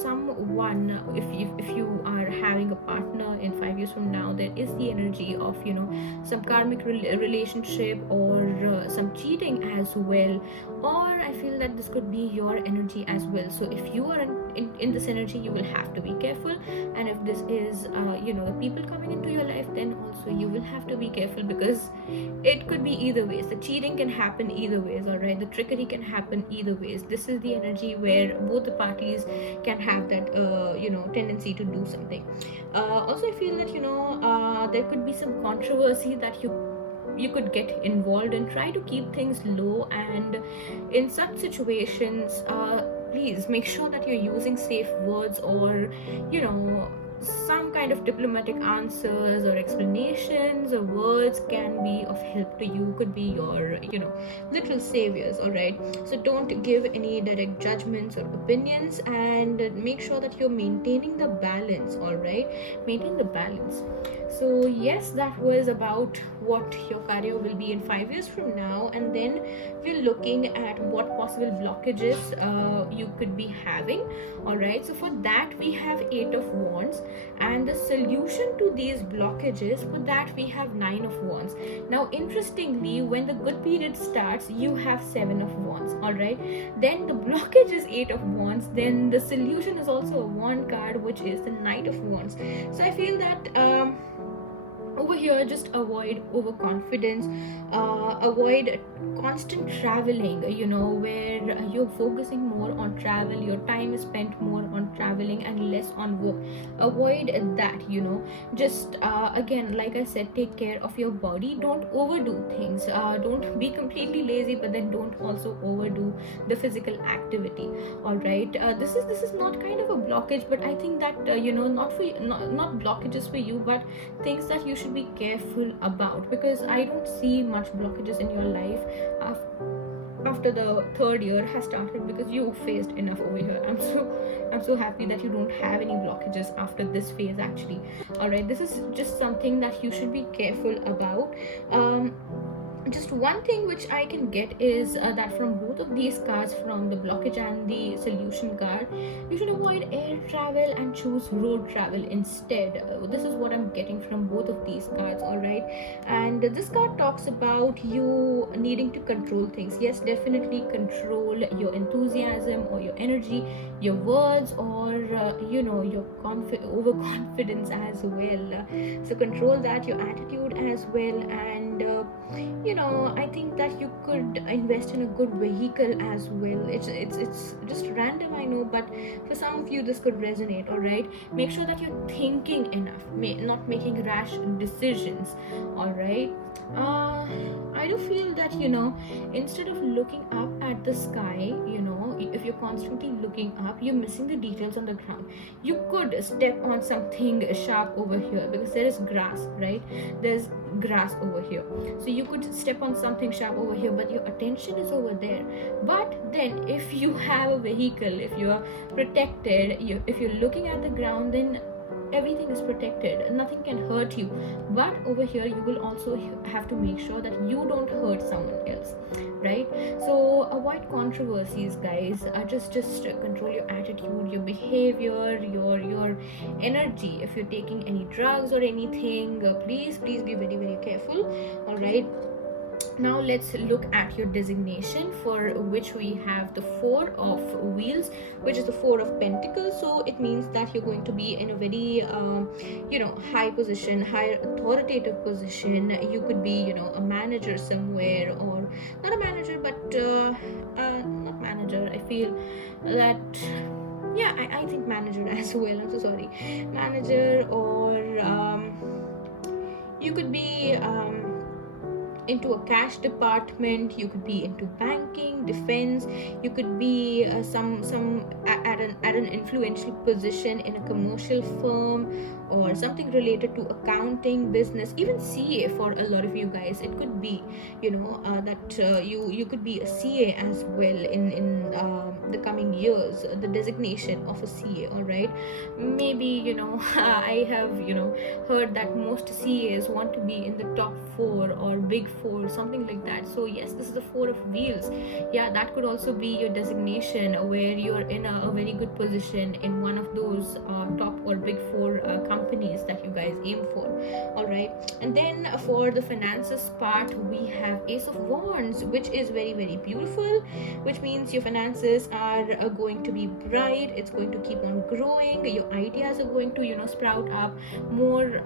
someone, if you are having a partner in 5 years from now, there is the energy of some karmic relationship, or some cheating as well. Or I feel that this could be your energy as well. So if you are in this energy, you will have to be careful. And if this is the people coming into your life, then also you will have to be careful, because it could be either ways. The cheating can happen either ways. All right, the trickery can happen either ways. This is the energy where both the parties can have that tendency to do something. Also I feel that there could be some controversy that you could get involved in. Try to keep things low, and in such situations, please make sure that you're using safe words, or some kind of diplomatic answers or explanations or words can be of help to you, could be your little saviors. All right, so don't give any direct judgments or opinions, and make sure that you're maintaining the balance. All right, maintain the balance. So yes, that was about what your career will be in 5 years from now. And then we're looking at what possible blockages you could be having. All right, so for that we have 8 of wands, and the solution to these blockages, for that we have 9 of wands. Now interestingly, when the good period starts, you have 7 of wands. All right, then the blockage is 8 of wands, then the solution is also a wand card, which is the Knight of Wands. So I feel that over here, just avoid overconfidence, avoid constant traveling, where you're focusing more on travel, your time is spent more on traveling and less on work. Avoid that, just again, like I said, take care of your body, don't overdo things, don't be completely lazy, but then don't also overdo the physical activity. All right, this is not kind of a blockage, but I think that not for you, not blockages for you, but things that you should be careful about, because I don't see much blockages in your life after the third year has started, because you faced enough over here. I'm so happy that you don't have any blockages after this phase actually. All right, this is just something that you should be careful about. Just one thing which I can get is that from both of these cards, from the blockage and the solution card, you should avoid air travel and choose road travel instead. This is what I'm getting from both of these cards, all right? And this card talks about you needing to control things. Yes, definitely control your enthusiasm or your energy, your words, or your overconfidence as well. So control that, your attitude as well. And I think that you could invest in a good vehicle as well. It's just random, I know, but for some of you this could resonate. All right, make sure that you're thinking enough, not making rash decisions. All right. I do feel that instead of looking up at the sky, if you're constantly looking up, you're missing the details on the ground. You could step on something sharp over here, because there is grass, right? There's grass over here, so you could step on something sharp over here, but your attention is over there. But then if you have a vehicle, if you are protected, if you're looking at the ground, then everything is protected, nothing can hurt you. But over here you will also have to make sure that you don't hurt someone else, right? So avoid controversies, guys. Just control your attitude, your behavior, your energy. If you're taking any drugs or anything, please be very very careful. All right, now let's look at your designation, for which we have the Four of Wheels, which is the Four of Pentacles. So it means that you're going to be in a very high position, higher authoritative position. You could be a manager somewhere, or not a manager, but not manager, I feel that, yeah, I think manager as well. I'm so sorry, manager. Or you could be into a cash department, you could be into banking, defense, you could be some at an influential position in a commercial firm, or something related to accounting, business, even CA. For a lot of you guys, it could be that you could be a CA as well in the coming years, the designation of a CA. All right, maybe I have heard that most CAs want to be in the top four or big four, something like that. So yes, this is the Four of Wheels. Yeah, that could also be your designation, where you're in a very good position in one of those top or big four companies that you guys aim for. All right, and then for the finances part, we have Ace of Wands, which is very very beautiful, which means your finances are going to be bright, it's going to keep on growing, your ideas are going to sprout up more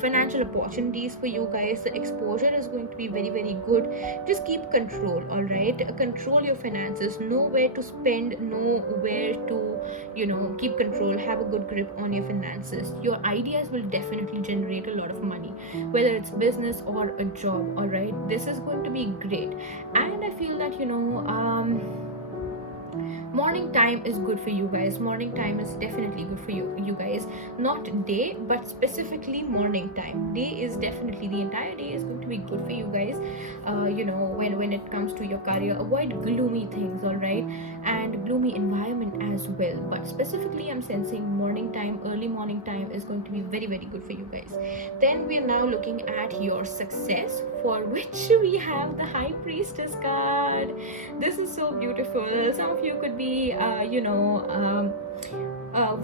financial opportunities for you guys. The exposure is going to be very very good. Just keep control. All right, control your finances, know where to spend, know where to keep control, have a good grip on your finances. Your ideas will definitely generate a lot of money, whether it's business or a job. All right, this is going to be great. And I feel that morning time is good for you guys. Morning time is definitely good for you guys. Not day, but specifically morning time. Day is definitely, the entire day is going to be good for you guys. When it comes to your career, avoid gloomy things. All right, and gloomy environment as well. But specifically, I'm sensing morning time, early morning time is going to be very very good for you guys. Then we are now looking at your success, for which we have the High Priestess card. This is so beautiful. Some of you could be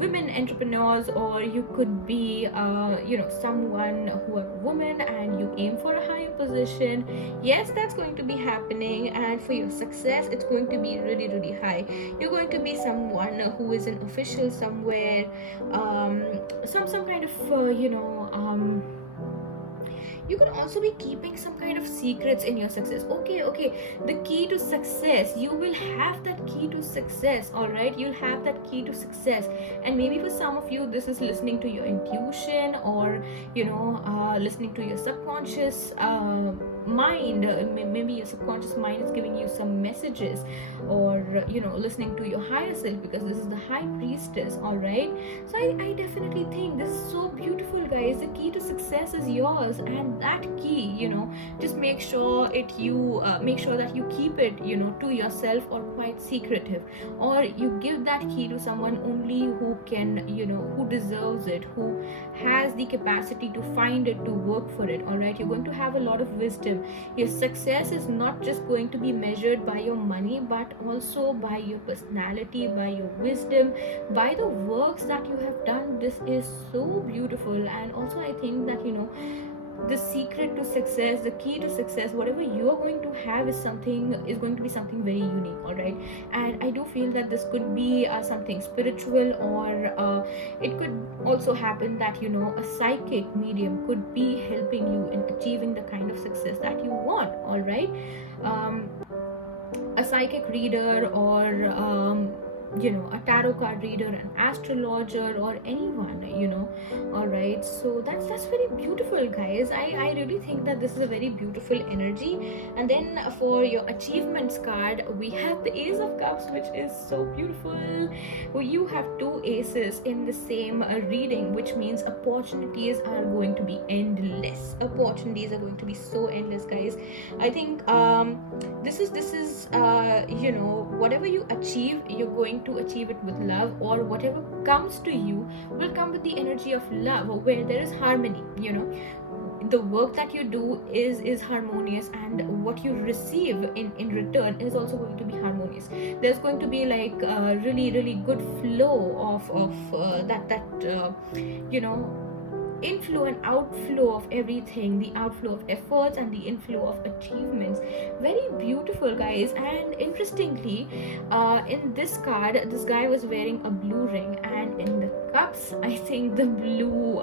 women entrepreneurs, or you could be someone who are a woman and you aim for a higher position. Yes, that's going to be happening, and for your success, it's going to be really really high. You're going to be someone who is an official somewhere, some kind of You could also be keeping some kind of secrets in your success. Okay, the key to success, you will have that key to success. All right, you'll have that key to success. And maybe for some of you, this is listening to your intuition, or listening to your subconscious mind. Maybe your subconscious mind is giving you some messages, or listening to your higher self, because this is the high priestess. All right, so I definitely think this is so beautiful, guys. The key to success is yours, and that key, just make sure that you keep it, to yourself, or quite secretive, or you give that key to someone only who can, who deserves it, who has the capacity to find it, to work for it. All right, you're going to have a lot of wisdom. Your success is not just going to be measured by your money, but also by your personality, by your wisdom, by the works that you have done. This is so beautiful. And also I think that the secret to success, the key to success, whatever you are going to have is going to be something very unique. All right, and I do feel that this could be something spiritual, or it could also happen that a psychic medium could be helping you in achieving the kind of success that you want. All right, a psychic reader, or a tarot card reader, an astrologer, or anyone. All right, so that's very beautiful, guys. I really think that this is a very beautiful energy. And then for your achievements card, we have the Ace of Cups, which is so beautiful. You have two aces in the same reading, which means opportunities are going to be endless. Opportunities are going to be so endless, guys. I think this is whatever you achieve, you're going to achieve it with love, or whatever comes to you will come with the energy of love, where there is harmony. The work that you do is harmonious, and what you receive in return is also going to be harmonious. There's going to be like a really good flow of that inflow and outflow of everything, the outflow of efforts and the inflow of achievements. Very beautiful, guys. And interestingly, in this card, this guy was wearing a blue ring, and in the cups, I think the blue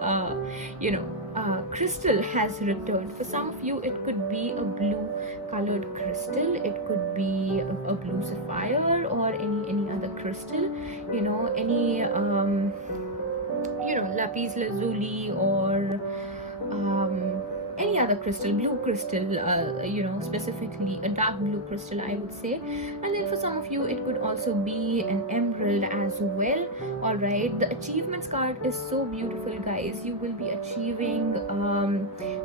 crystal has returned. For some of you, it could be a blue colored crystal, it could be a blue sapphire, or any other crystal, any lapis lazuli, or any other crystal, blue crystal, specifically a dark blue crystal, I would say. And then for some of you, it could also be an emerald as well. All right, the achievements card is so beautiful, guys. You will be achieving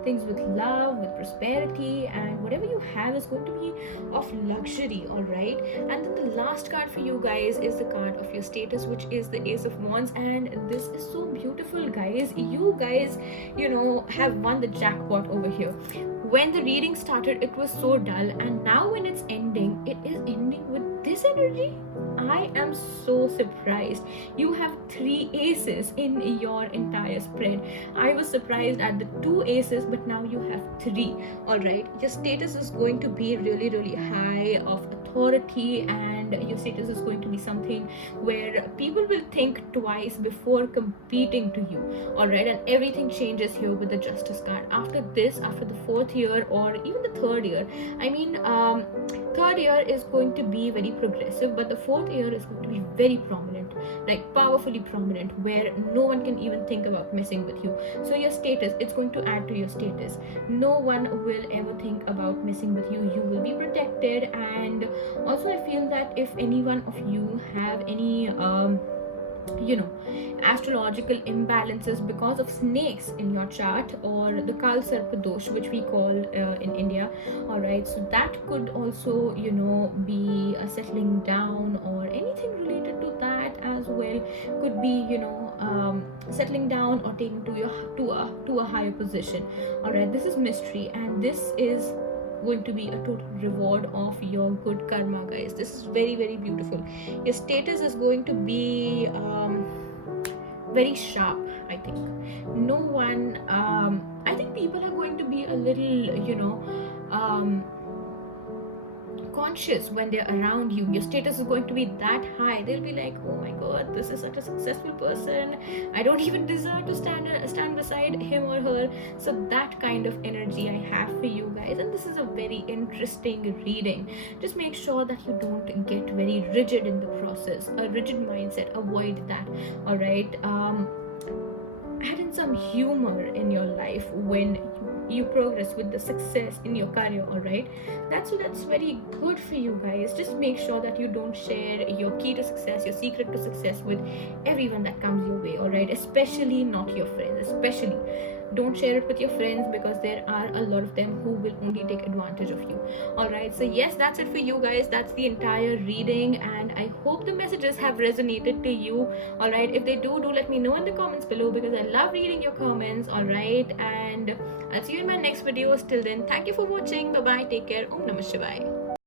things with love, with prosperity, and whatever you have is going to be of luxury. All right, and then the last card for you guys is the card of your status, which is the Ace of Wands. And this is so beautiful, guys. You guys have won the jackpot over here. When the reading started, it was so dull, and now when it's ending, it is ending with this energy. I am so surprised. You have 3 aces in your entire spread. I was surprised at the 2 aces, but now you have 3. All right, your status is going to be really high of authority, and your status is going to be something where people will think twice before competing to you. All right, and everything changes here with the Justice card. After this, after the 4th year, or even the 3rd year, I mean, 3rd year is going to be very progressive, but the 4th year is going to be very prominent, like powerfully prominent, where no one can even think about messing with you. So your status, it's going to add to your status. No one will ever think about messing with you. You will be protected. And also I feel that if any one of you have any astrological imbalances because of snakes in your chart, or the Kal Sarpa dosh, which we call in India. All right, so that could also be a settling down, or anything related to that as well could be settling down, or taken to a higher position. All right, this is mystery, and this is going to be a total reward of your good karma, guys. This is very beautiful. Your status is going to be very sharp, I think. No one I think people are going to be a little conscious when they're around you. Your status is going to be that high. They'll be like, oh my god, this is such a successful person, I don't even deserve to stand beside him or her. So that kind of energy I have for you guys, and this is a very interesting reading. Just make sure that you don't get very rigid in the process, a rigid mindset, avoid that. All right, add in some humor in your life when you progress with the success in your career. All right, that's very good for you guys. Just make sure that you don't share your key to success, your secret to success with everyone that comes your way. All right, especially not your friends. Especially don't share it with your friends, because there are a lot of them who will only take advantage of you. All right, so yes, that's it for you guys. That's the entire reading, and I hope the messages have resonated to you. All right, if they do let me know in the comments below, because I love reading your comments. All right, and I'll see you in my next videos. Till then, thank you for watching. Bye bye, take care. Om Namah Shivaya.